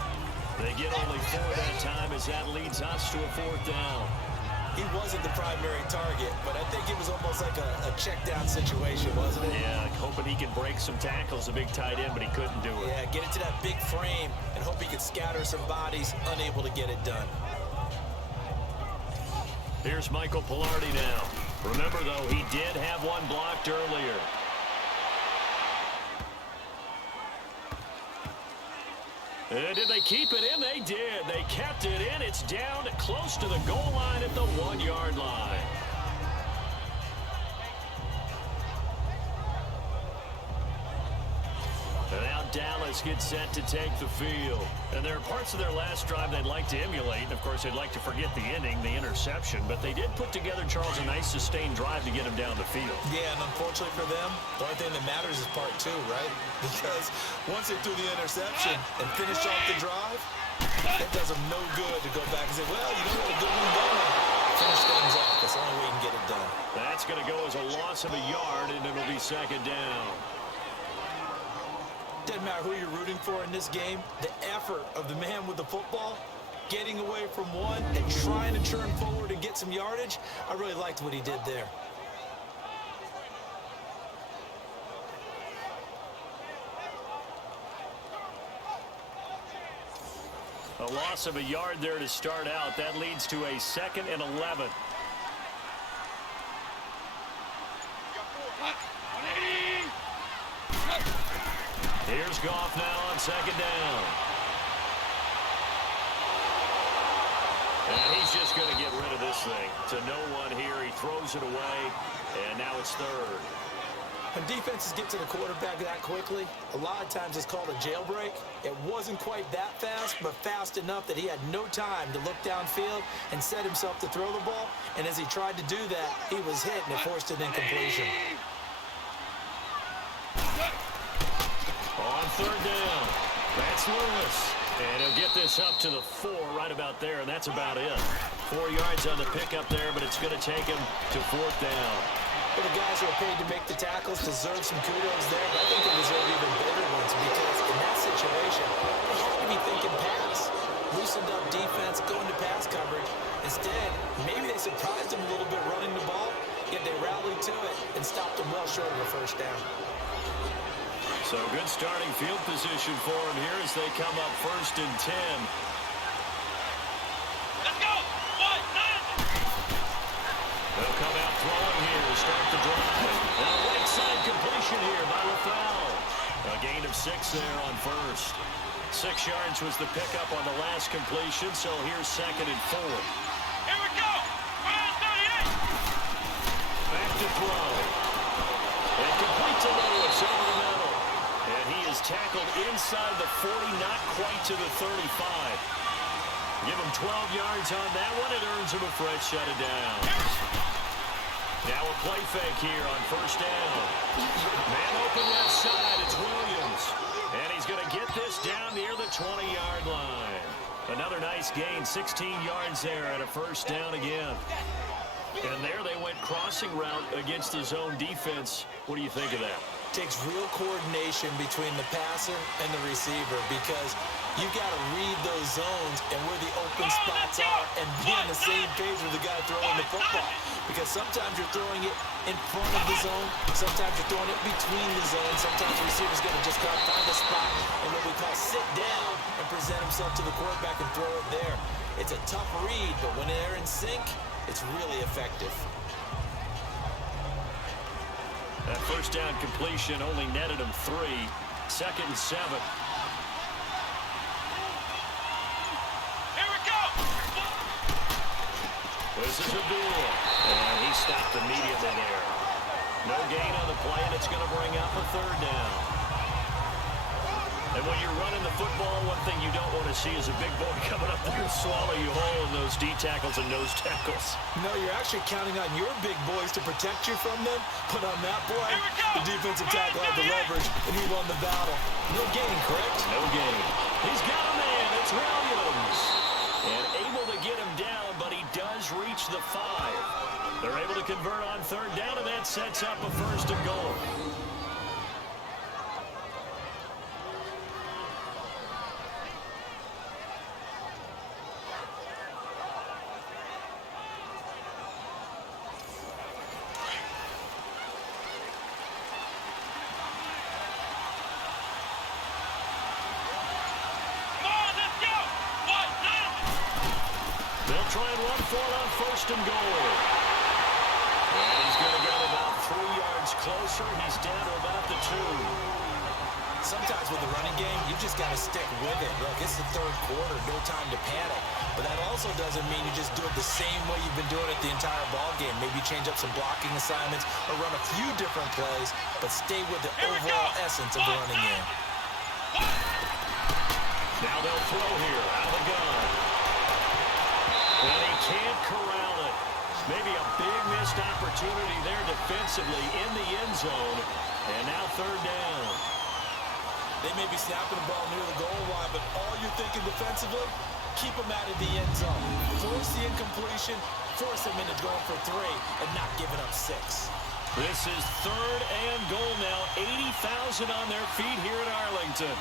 They get only 4 that time as that leads us to a 4th down. He wasn't the primary target, but I think it was almost like a check-down situation, wasn't it? Yeah, hoping he could break some tackles, a big tight end, but he couldn't do it. Yeah, get it to that big frame and hope he could scatter some bodies, unable to get it done. Here's Michael Pilardi now. Remember, though, he did have one blocked earlier. And did they keep it in? They did. They kept it in. It's down close to the goal line at the 1-yard line. And now Dallas gets set to take the field. And there are parts of their last drive they'd like to emulate. And, of course, they'd like to forget the ending, the interception. But they did put together, Charles, a nice sustained drive to get him down the field. Yeah, and unfortunately for them, the only thing that matters is part 2, right? Because once they threw the interception and finished off the drive, it does them no good to go back and say, well, you know what, a good one going. Finish things off. That's the only way you can get it done. That's going to go as a loss of a yard, and it'll be 2nd down. Doesn't matter who you're rooting for in this game. The effort of the man with the football, getting away from one and trying to turn forward and get some yardage, I really liked what he did there. A loss of a yard there to start out. That leads to a 2nd and 11. Here's Goff now on 2nd down. And he's just going to get rid of this thing. To no one here. He throws it away. And now it's 3rd. When defenses get to the quarterback that quickly, a lot of times it's called a jailbreak. It wasn't quite that fast, but fast enough that he had no time to look downfield and set himself to throw the ball. And as he tried to do that, he was hit and it forced an incompletion. On 3rd down, that's Lewis. And he'll get this up to the 4 right about there, and that's about it. 4 yards on the pickup there, but it's going to take him to 4th down. Well, the guys who are paid to make the tackles deserve some kudos there, but I think they deserve even bigger ones because in that situation, they had to be thinking pass. Loosened up defense, going to pass coverage, Instead, maybe they surprised him a little bit running the ball, yet they rallied to it and stopped him well short of a first down. So good starting field position for him here as they come up 1st and 10. Let's go! What? They'll come out throwing here to start the drive. And a right side completion here by LaFell. A gain of 6 there on 1st. 6 yards was the pickup on the last completion, so here's 2nd and 4. Here we go! 38! Back to throw. And complete to Lewis over the middle. And he is tackled inside the 40, not quite to the 35. Give him 12 yards on that one. It earns him a fresh shut it down. Now a play fake here on 1st down. Man open left side. It's Williams. And he's going to get this down near the 20-yard line. Another nice gain, 16 yards there at a 1st down again. And there they went crossing route against the zone defense. What do you think of that? Takes real coordination between the passer and the receiver because you've got to read those zones and where the open spots are and be on the same page with the guy throwing the football. Because sometimes you're throwing it in front of the zone, sometimes you're throwing it between the zones, sometimes the receiver's going to just go find a spot and what we call sit down and present himself to the quarterback and throw it there. It's a tough read, but when they're in sync, it's really effective. That 1st down completion only netted him 3. 2nd and 7. Here we go! This is Abdullah. And he stopped immediately there. No gain on the play, and it's going to bring up a 3rd down. And when you're running the football, one thing you don't want to see is a big boy coming up there and swallow you whole in those D tackles and nose tackles. No, you're actually counting on your big boys to protect you from them. But on that play, the defensive tackle had the leverage, and he won the battle. No gain, correct? No gain. He's got a man. It's Williams. And able to get him down, but he does reach the 5. They're able to convert on 3rd down, and that sets up a 1st and goal. Try and run for it on 1st and goal. And he's going to go about 3 yards closer. He's down to about the 2. Sometimes with the running game, you just got to stick with it. Look, it's the 3rd quarter, no time to panic. But that also doesn't mean you just do it the same way you've been doing it the entire ball game. Maybe change up some blocking assignments or run a few different plays, but stay with the overall essence of the running game. Now they'll throw here out of the gun. And he can't corral it. Maybe a big missed opportunity there defensively in the end zone. And now 3rd down. They may be snapping the ball near the goal line, but all you're thinking defensively, keep them out of the end zone. Force the incompletion, force them into going for 3, and not giving up 6. This is 3rd and goal now. 80,000 on their feet here at Arlington.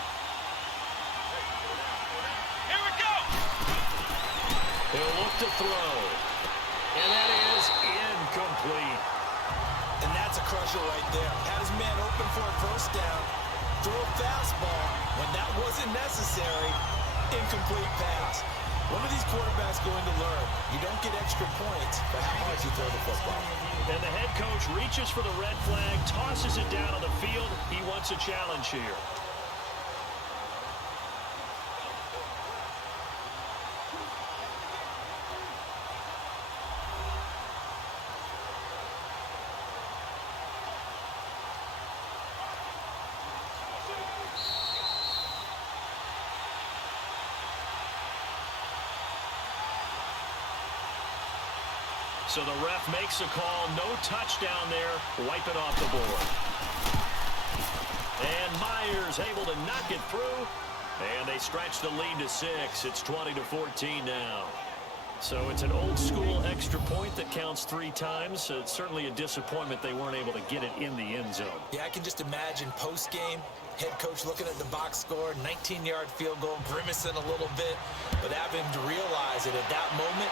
He'll look to throw. And that is incomplete. And that's a crusher right there. Had his man open for a 1st down. Throw a fastball when that wasn't necessary. Incomplete pass. When are these quarterbacks going to learn? You don't get extra points for how hard you throw the football. And the head coach reaches for the red flag, tosses it down on the field. He wants a challenge here. So the ref makes a call. No touchdown there. Wipe it off the board. And Myers able to knock it through. And they stretch the lead to 6. It's 20-14 now. So it's an old-school extra point that counts 3 times. So it's certainly a disappointment they weren't able to get it in the end zone. Yeah, I can just imagine post-game, head coach looking at the box score, 19-yard field goal, grimacing a little bit. But having to realize that at that moment,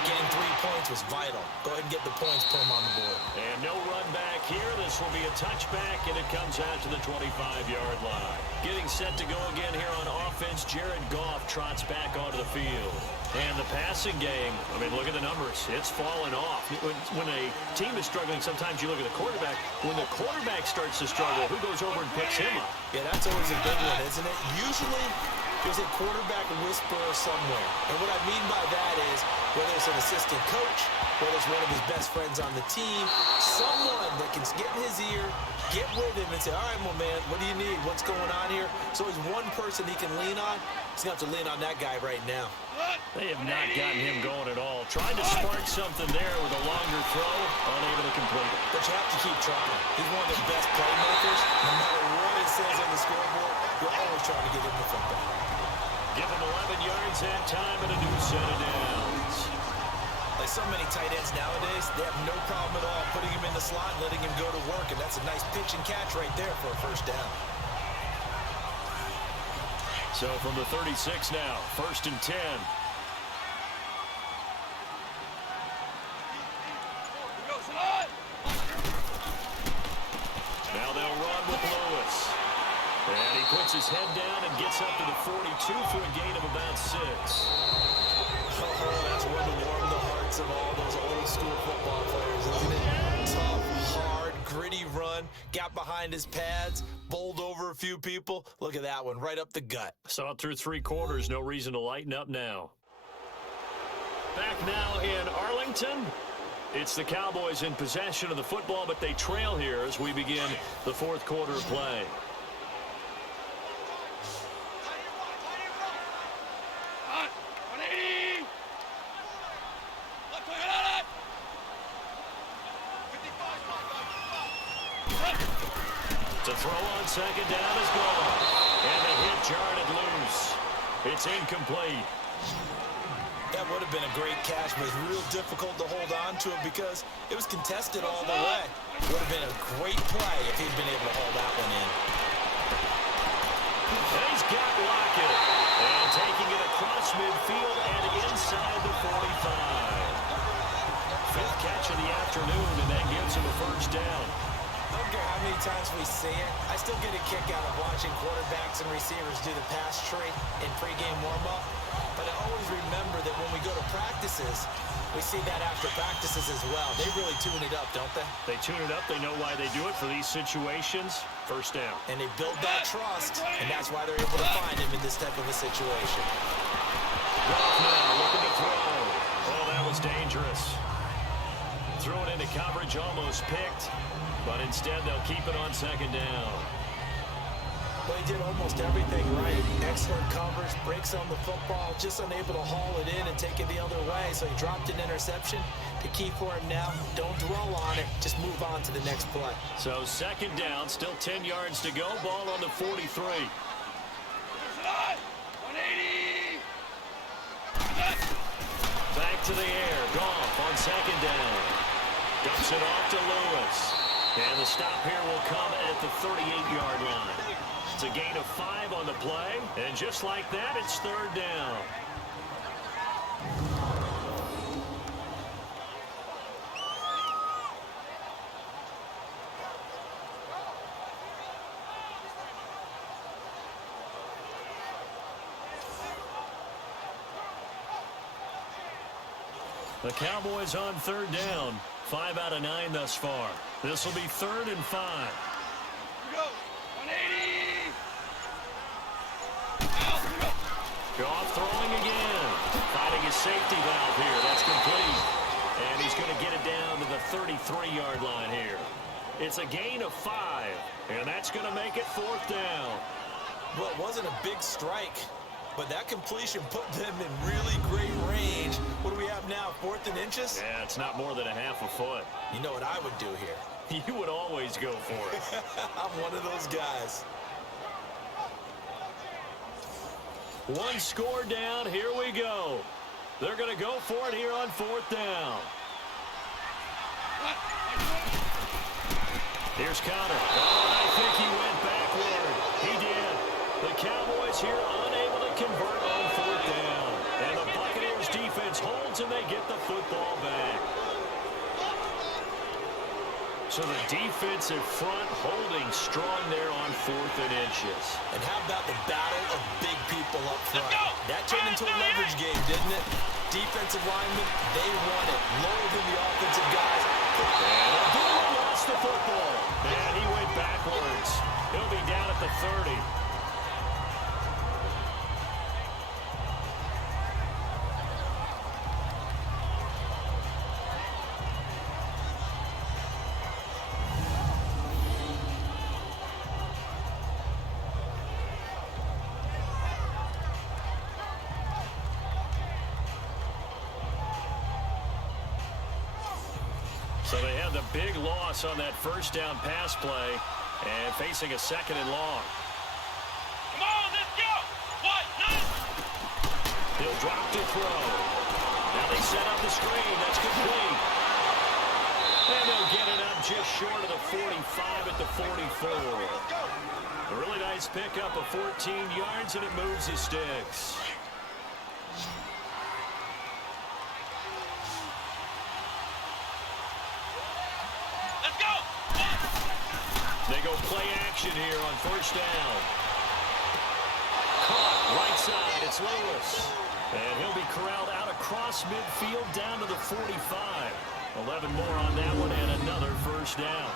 Getting 3 points was vital. Go ahead and get the points, put them on the board. And no run back here. This will be a touchback, and it comes out to the 25-yard line. Getting set to go again here on offense, Jared Goff trots back onto the field. And the passing game, I mean, look at the numbers. It's fallen off. When a team is struggling, sometimes you look at the quarterback. When the quarterback starts to struggle, who goes over and picks him up? Yeah, that's always a big one, isn't it? Usually, there's a quarterback whisperer somewhere. And what I mean by that is, whether it's an assistant coach, whether it's one of his best friends on the team, someone that can get in his ear, get with him and say, all right, well, man, what do you need? What's going on here? So he's one person he can lean on. He's going to have to lean on that guy right now. They have not gotten him going at all. Trying to spark something there with a longer throw, unable to complete it. But you have to keep trying. He's one of the best playmakers. No matter what it says on the scoreboard, you're always trying to get him the football. Give him 11 yards that time and a new set of downs. Like so many tight ends nowadays, they have no problem at all putting him in the slot and letting him go to work, and that's a nice pitch and catch right there for a first down. So from the 36 now, 1st and 10. Now they'll run with Lewis. And he puts his head down and gets up to the 42 for a gain of about 6. Oh, that's one to warm the hearts of all those old school football players, isn't it? Tough, hard, gritty run, got behind his pads, bowled over a few people. Look at that one, right up the gut. Saw it through 3 quarters, no reason to lighten up now. Back now in Arlington. It's the Cowboys in possession of the football, but they trail here as we begin the 4th quarter of play. To throw on 2nd down is gone. And the hit jarred it loose. It's incomplete. That would have been a great catch, but it's real difficult to hold on to it because it was contested all the way. Would have been a great play if he'd been able to hold that one in. And he's got Lockett. And taking it across midfield and inside the 45. 5th catch of the afternoon, and that gives him a first down. I don't care how many times we see it. I still get a kick out of watching quarterbacks and receivers do the pass tree in pregame warm-up. But I always remember that when we go to practices, we see that after practices as well. They really tune it up, don't they? They tune it up. They know why they do it for these situations. First down. And they build that trust, and that's why they're able to find him in this type of a situation. Goff now looking to throw. Oh, that was dangerous. Threw it into coverage, almost picked. But instead, they'll keep it on 2nd down. Well, he did almost everything right. Excellent coverage, breaks on the football, just unable to haul it in and take it the other way. So he dropped an interception. The key for him now, don't dwell on it. Just move on to the next play. So 2nd down, still 10 yards to go. Ball on the 43. Back to the air. Goff on 2nd down. Dumps it off to Lewis. And the stop here will come at the 38-yard line. It's a gain of 5 on the play. And just like that, it's 3rd down. The Cowboys on 3rd down. 5 out of 9 thus far. This will be 3rd and 5. Go. 180. Goff throwing again. Finding his safety valve here. That's complete. And he's going to get it down to the 33-yard line here. It's a gain of 5. And that's going to make it 4th down. Well, it wasn't a big strike, but that completion put them in really great range. What do we have now, 4th and inches? Yeah, it's not more than a half a foot. You know what I would do here? You would always go for it. I'm one of those guys. One score down. Here we go. They're going to go for it here on 4th down. Here's Connor. Oh, and I think he went backward. He did. The Cowboys here unable to convert on 4th down. And the Buccaneers defense holds yards, and they get the football back. So the defensive front holding strong there on 4th and inches. And how about the battle of big people up front? That turned into a leverage game, didn't it? Defensive linemen, they won it. Lower than the offensive guys. And Abdullah lost the football. And he went backwards. He'll be down at the 30. So they had the big loss on that first down pass play and facing a 2nd and long. Come on, let's go. What? He'll drop to throw. Now they set up the screen. That's complete. And they'll get it up just short of the 45 at the 44. A really nice pickup of 14 yards, and it moves his sticks. They go play action here on 1st down. Caught right side. It's Lewis. And he'll be corralled out across midfield down to the 45. 11 more on that one and another 1st down.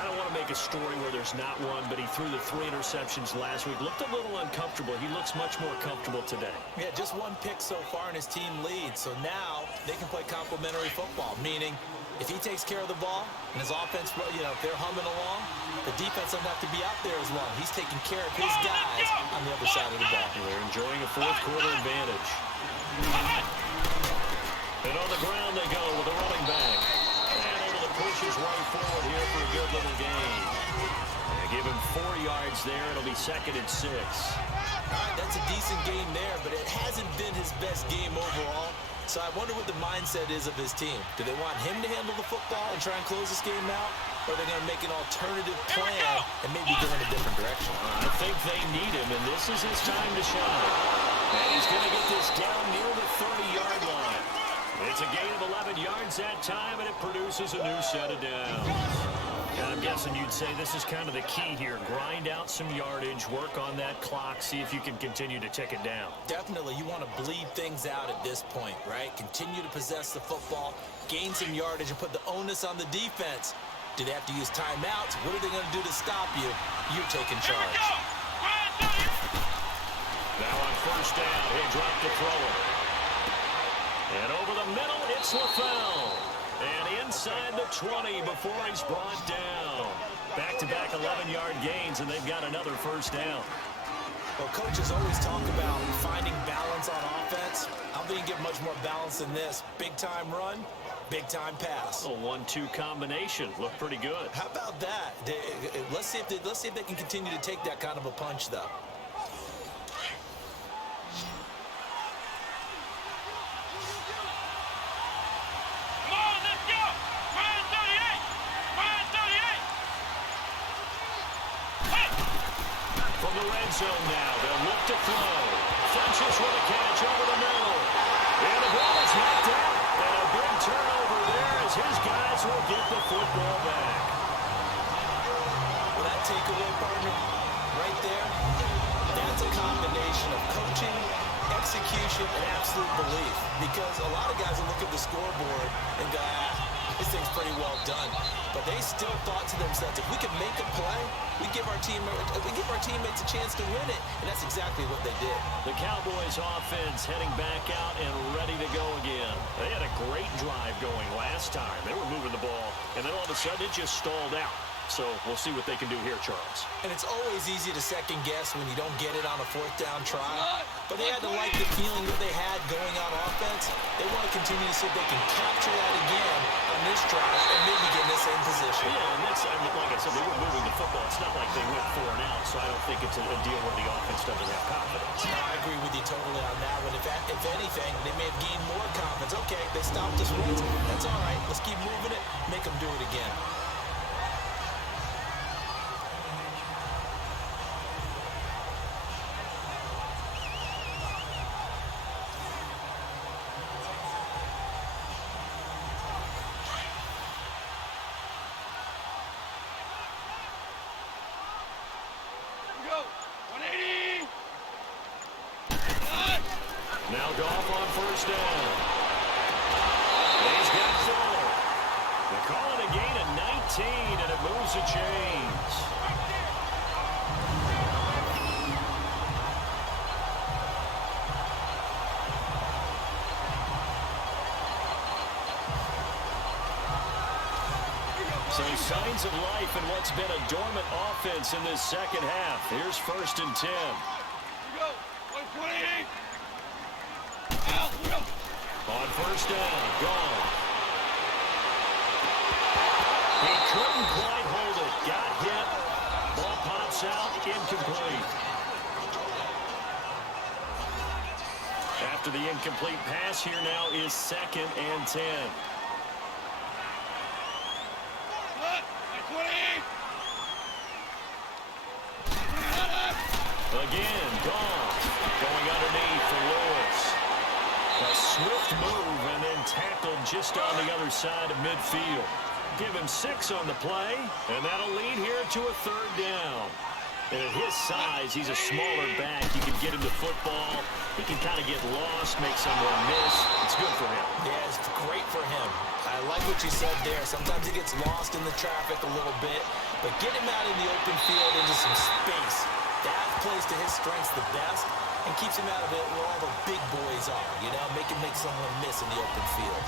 I don't want to make a story where there's not one, but he threw the 3 interceptions last week. Looked a little uncomfortable. He looks much more comfortable today. Yeah, just 1 pick so far and his team leads. So now they can play complementary football, meaning if he takes care of the ball and his offense, you know, if they're humming along, the defense doesn't have to be out there as long. He's taking care of his guys on the other side of the ball. They're enjoying a 4th quarter advantage. And on the ground they go with the running back. And able to push his way forward here for a good little gain. And give him 4 yards there. It'll be 2nd and 6. All right, that's a decent game there, but it hasn't been his best game overall. So I wonder what the mindset is of his team. Do they want him to handle the football and try and close this game out? Or are they going to make an alternative plan and maybe go in a different direction? I think they need him, and this is his time to shine. And he's going to get this down near the 30-yard line. It's a gain of 11 yards that time, and it produces a new set of downs. And I'm guessing you'd say this is kind of the key here. Grind out some yardage, work on that clock, see if you can continue to tick it down. Definitely. You want to bleed things out at this point, right? Continue to possess the football, gain some yardage, and put the onus on the defense. Do they have to use timeouts? What are they going to do to stop you? You're taking charge. Now on 1st down, he dropped the thrower. And over the middle, it's LaFell. And inside the 20 before he's brought down. Back-to-back 11-yard gains, and they've got another 1st down. Well, coaches always talk about finding balance on offense. I don't think you get much more balance than this. Big-time run, big-time pass. A 1-2 combination. Looked pretty good. How about that? Let's see if they can continue to take that kind of a punch, though. From the red zone now, they'll look to throw. Funches with a catch over the middle. And the ball is knocked out. And a big turnover there as his guys will get the football back. Well, that takeaway, partner, right there, that's a combination of coaching, execution, and absolute belief. Because a lot of guys will look at the scoreboard and go, this thing's pretty well done. But they still thought to themselves, if we can make a play, we give our teammates a chance to win it. And that's exactly what they did. The Cowboys offense heading back out and ready to go again. They had a great drive going last time. They were moving the ball, and then all of a sudden it just stalled out. So we'll see what they can do here, Charles. And it's always easy to second guess when you don't get it on a 4th down try. But they had to like the feeling that they had going on offense. They want to continue to see if they can capture that again on this drive and maybe get in the same position. Yeah, and that's, like I said, they were moving the football. It's not like they went 4 and out, so I don't think it's a deal where the offense doesn't have confidence. No, I agree with you totally on that one. If anything, they may have gained more confidence. Okay, they stopped us once. That's all right. Let's keep moving it. Make them do it again. first down. He's got 4. They call it a gain of 19, and it moves the chains. So signs of life in what's been a dormant offense in this second half. Here's 1st and 10. On first down, gone. He couldn't quite hold it. Got hit. Ball pops out, incomplete. After the incomplete pass, here now is 2nd and 10. Again, gone. Going underneath for Lewis. A swift move and then tackled just on the other side of midfield. Give him 6 on the play, and that'll lead here to a 3rd down. And at his size, he's a smaller back. You can get him the football. He can kind of get lost, make someone miss. It's good for him. Yeah, it's great for him. I like what you said there. Sometimes he gets lost in the traffic a little bit, but get him out in the open field into some space. That plays to his strengths the best and keeps him out of it where all the big boys are, you know, make someone miss in the open field.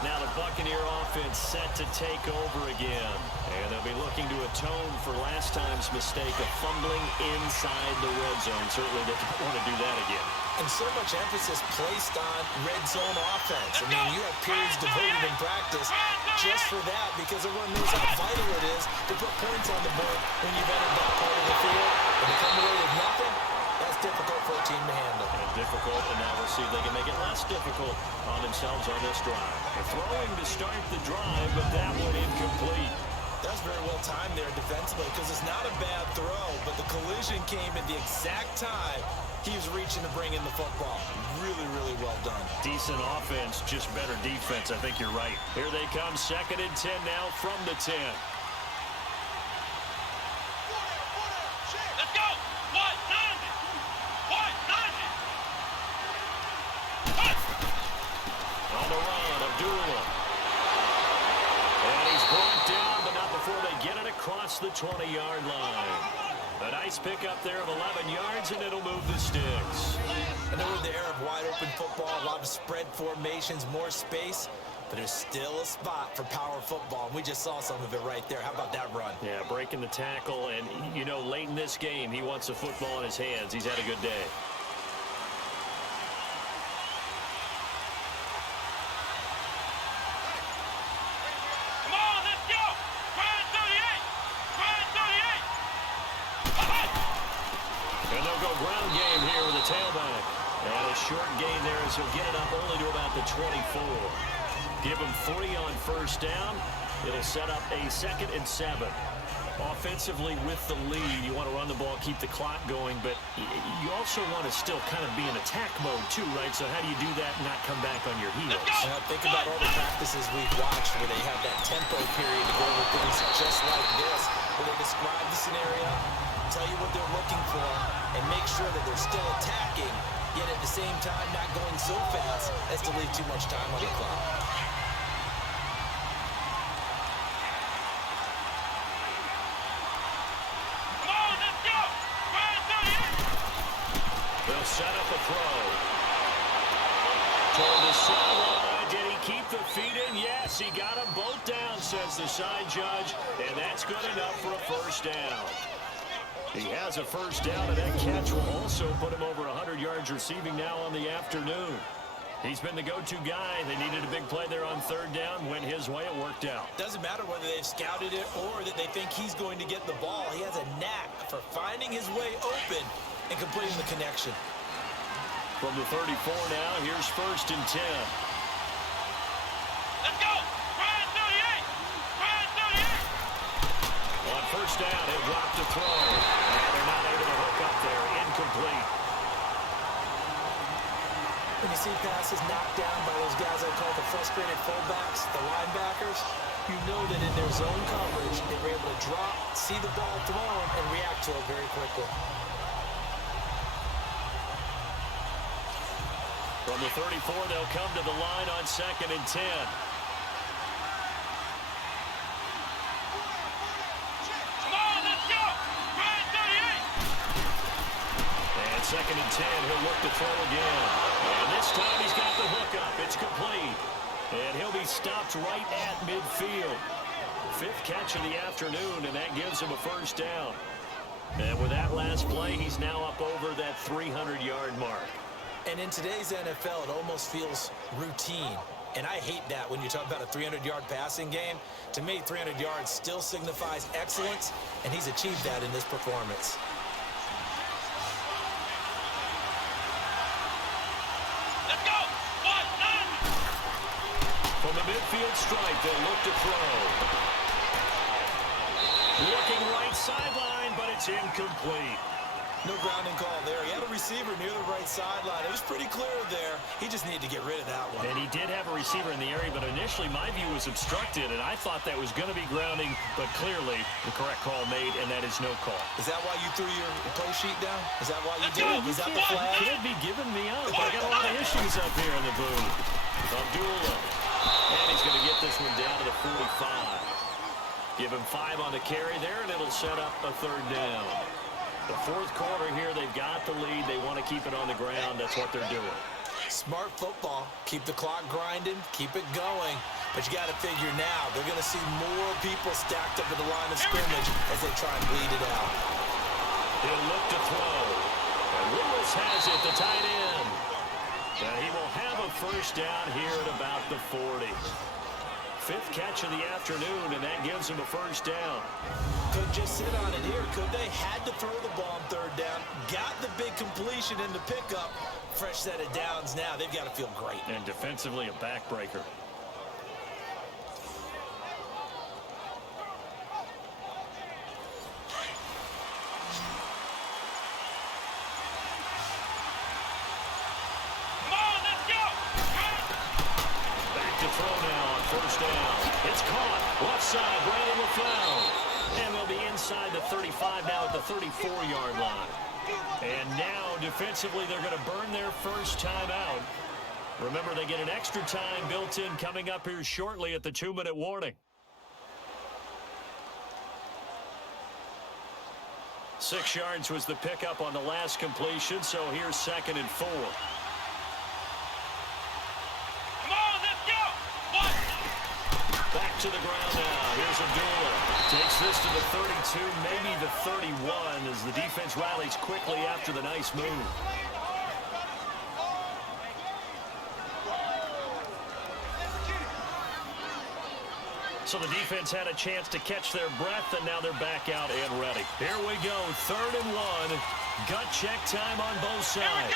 Now the Buccaneer offense set to take over again. And they'll be looking to atone for last time's mistake of fumbling inside the red zone. Certainly they don't want to do that again. And so much emphasis placed on red zone offense. I mean, you have periods devoted in practice just for that because everyone knows how vital it is to put points on the board when you've entered that part of the field. And to come away with nothing, that's difficult for a team to handle. And difficult, and now we'll see if they can make it less difficult on themselves on this drive. They're throwing to start the drive, but that one incomplete. That's very well timed there defensively because it's not a bad throw, but the collision came at the exact time he was reaching to bring in the football. Really, really well done. Decent offense, just better defense. I think you're right. Here they come, 2nd and 10 now from the 10. Let's go! What? 90! What? 90! On the run, Abdullah. And he's brought down, but not before they get it across the 20-yard line. A nice pickup there of 11 yards, and it'll move the sticks. I know we're in the era of wide-open football, a lot of spread formations, more space, but there's still a spot for power football. We just saw some of it right there. How about that run? Yeah, breaking the tackle, and, you know, late in this game, he wants the football in his hands. He's had a good day. Come on, let's go! Grind 38! Grind 38! And they'll go ground game here with a tailback. And a short gain there as he'll get it up only to about the 24. Give him 3 on first down. It'll set up a 2nd and 7. Offensively with the lead, you want to run the ball, keep the clock going, but you also want to still kind of be in attack mode too, right? So how do you do that and not come back on your heels? Think about all the practices we've watched where they have that tempo period to go over things just like this, where they describe the scenario, tell you what they're looking for, and make sure that they're still attacking, yet at the same time not going so fast as to leave too much time on the clock. They'll set up a throw. Toward the sideline. Did he keep the feet in? Yes, he got them both down, says the side judge. And that's good enough for a first down. He has a first down, and that catch will also put him over 100 yards receiving now on the afternoon. He's been the go-to guy. They needed a big play there on 3rd down. Went his way. It worked out. Doesn't matter whether they've scouted it or that they think he's going to get the ball. He has a knack for finding his way open and completing the connection. From the 34 now, here's 1st and 10. Let's go! Grind 38! Grind 38! On first down, he'll drop to throw. And they're not able to hook up there. Incomplete. When you see passes knocked down by those guys I call the frustrated fullbacks, the linebackers, you know that in their zone coverage, they were able to drop, see the ball thrown, and react to it very quickly. From From the 34, they'll come to the line on 2nd and 10. Come on, let's go. Ryan 38. And 2nd and 10, he'll look to throw again. And this time he's got the hook up. It's complete. And he'll be stopped right at midfield. 5th catch of the afternoon, and that gives him a first down. And with that last play, he's now up over that 300-yard mark. And in today's NFL, it almost feels routine. And I hate that when you talk about a 300-yard passing game. To me, 300 yards still signifies excellence, and he's achieved that in this performance. Let's go. 1-9. From the midfield stripe, they'll look to throw. Looking right sideline, but it's incomplete. No grounding call there. He had a receiver near the right sideline. It was pretty clear there. He just needed to get rid of that one. And he did have a receiver in the area, but initially my view was obstructed, and I thought that was going to be grounding, but clearly the correct call made, and that is no call. Is that why you threw your play sheet down? Is that why you did it? Is that the flag? Could be giving me up. I got a lot of issues up here in the booth. Abdullah. And he's going to get this one down to the 45. Give him 5 on the carry there, and it'll set up a 3rd down. The 4th quarter here, they've got the lead. They want to keep it on the ground. That's what they're doing. Smart football. Keep the clock grinding. Keep it going. But you got to figure now, they're going to see more people stacked up at the line of scrimmage as they try and bleed it out. He'll look to throw. And Willis has it, the tight end. And he will have a first down here at about the 40. 5th catch of the afternoon, and that gives him a first down. Could just sit on it here. Could they? Had to throw the ball on 3rd down. Got the big completion in the pickup. Fresh set of downs now. They've got to feel great. And defensively, a backbreaker. Come on, let's go. Back to throw now on 1st down. It's caught. Left side, Brandon LaFleur. And they'll be inside the 35 now at the 34-yard line. And now, defensively, they're going to burn their first time out. Remember, they get an extra time built in coming up here shortly at the 2-minute warning. 6 yards was the pickup on the last completion, so here's 2nd and 4. Come on, let's go. 1. Back to the ground now. Here's Abdullah. Takes this to the 32, maybe the 31, as the defense rallies quickly after the nice move. So the defense had a chance to catch their breath, and now they're back out and ready. Here we go, 3rd and 1. Gut check time on both sides.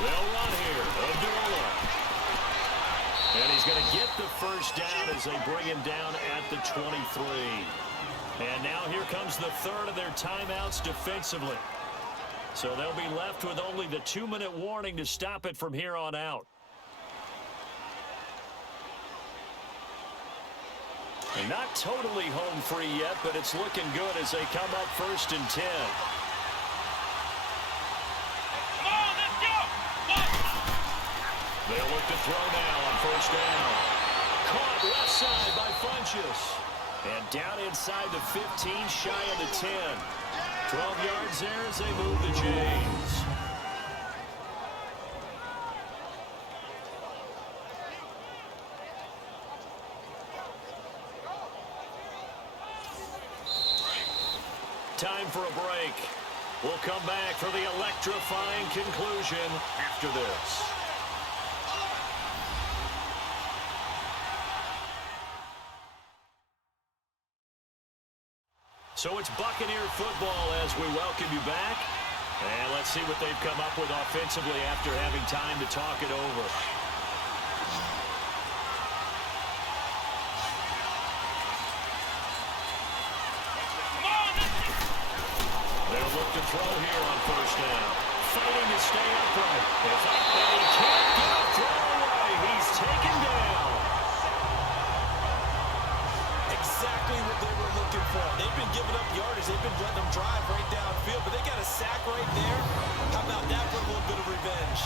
They'll run here. Abdullah. And he's going to get the first down as they bring him down at the 23. And now here comes the 3rd of their timeouts defensively. So they'll be left with only the 2-minute warning to stop it from here on out. And not totally home free yet, but it's looking good as they come up 1st and 10. Come on, let's go. 1. They'll look to throw now on 1st down. Caught left side by Funchess. And down inside the 15, shy of the 10. 12 yards there as they move the chains. Time for a break. We'll come back for the electrifying conclusion after this. So it's Buccaneer football as we welcome you back. And let's see what they've come up with offensively after having time to talk it over. They'll look to throw here on 1st down. Fighting to stay upright. And he can't get a throw away. He's taken down. Exactly what they were looking for. They've been giving up yardage. They've been letting them drive right downfield, but they got a sack right there. How about that for a little bit of revenge?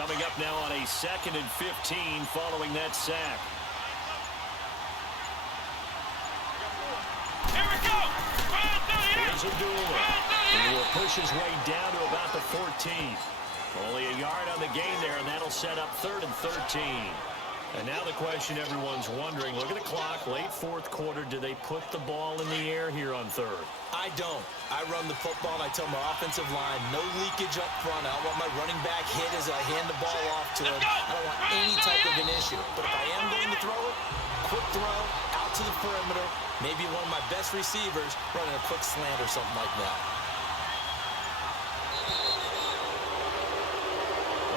Coming up now on a 2nd and 15 following that sack. Here we go. Run through the Here's Abdullah. He will push his way down to about the 14. Only a yard on the gain there, and that'll set up 3rd and 13. And now the question everyone's wondering, look at the clock, late 4th quarter, do they put the ball in the air here on 3rd? I don't. I run the football, and I tell my offensive line, no leakage up front. I don't want my running back hit as I hand the ball off to him. I don't want any type of an issue. But if I am going to throw it, quick throw, out to the perimeter, maybe one of my best receivers running a quick slant or something like that.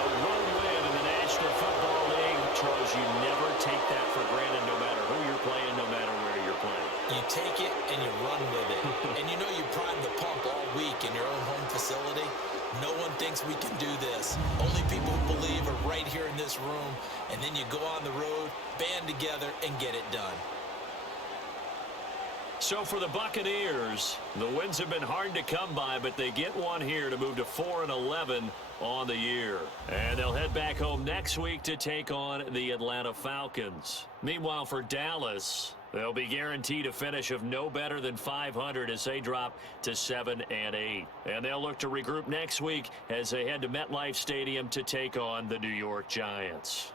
A road win in the National Football League, Charles, you never take that for granted no matter who you're playing, no matter where you're playing. You take it and you run with it. And you know you prime the pump all week in your own home facility. No one thinks we can do this. Only people who believe are right here in this room. And then you go on the road, band together, and get it done. So for the Buccaneers, the wins have been hard to come by, but they get one here to move to 4-11 on the year. And they'll head back home next week to take on the Atlanta Falcons. Meanwhile, for Dallas, they'll be guaranteed a finish of no better than 500 as they drop to 7-8. And they'll look to regroup next week as they head to MetLife Stadium to take on the New York Giants.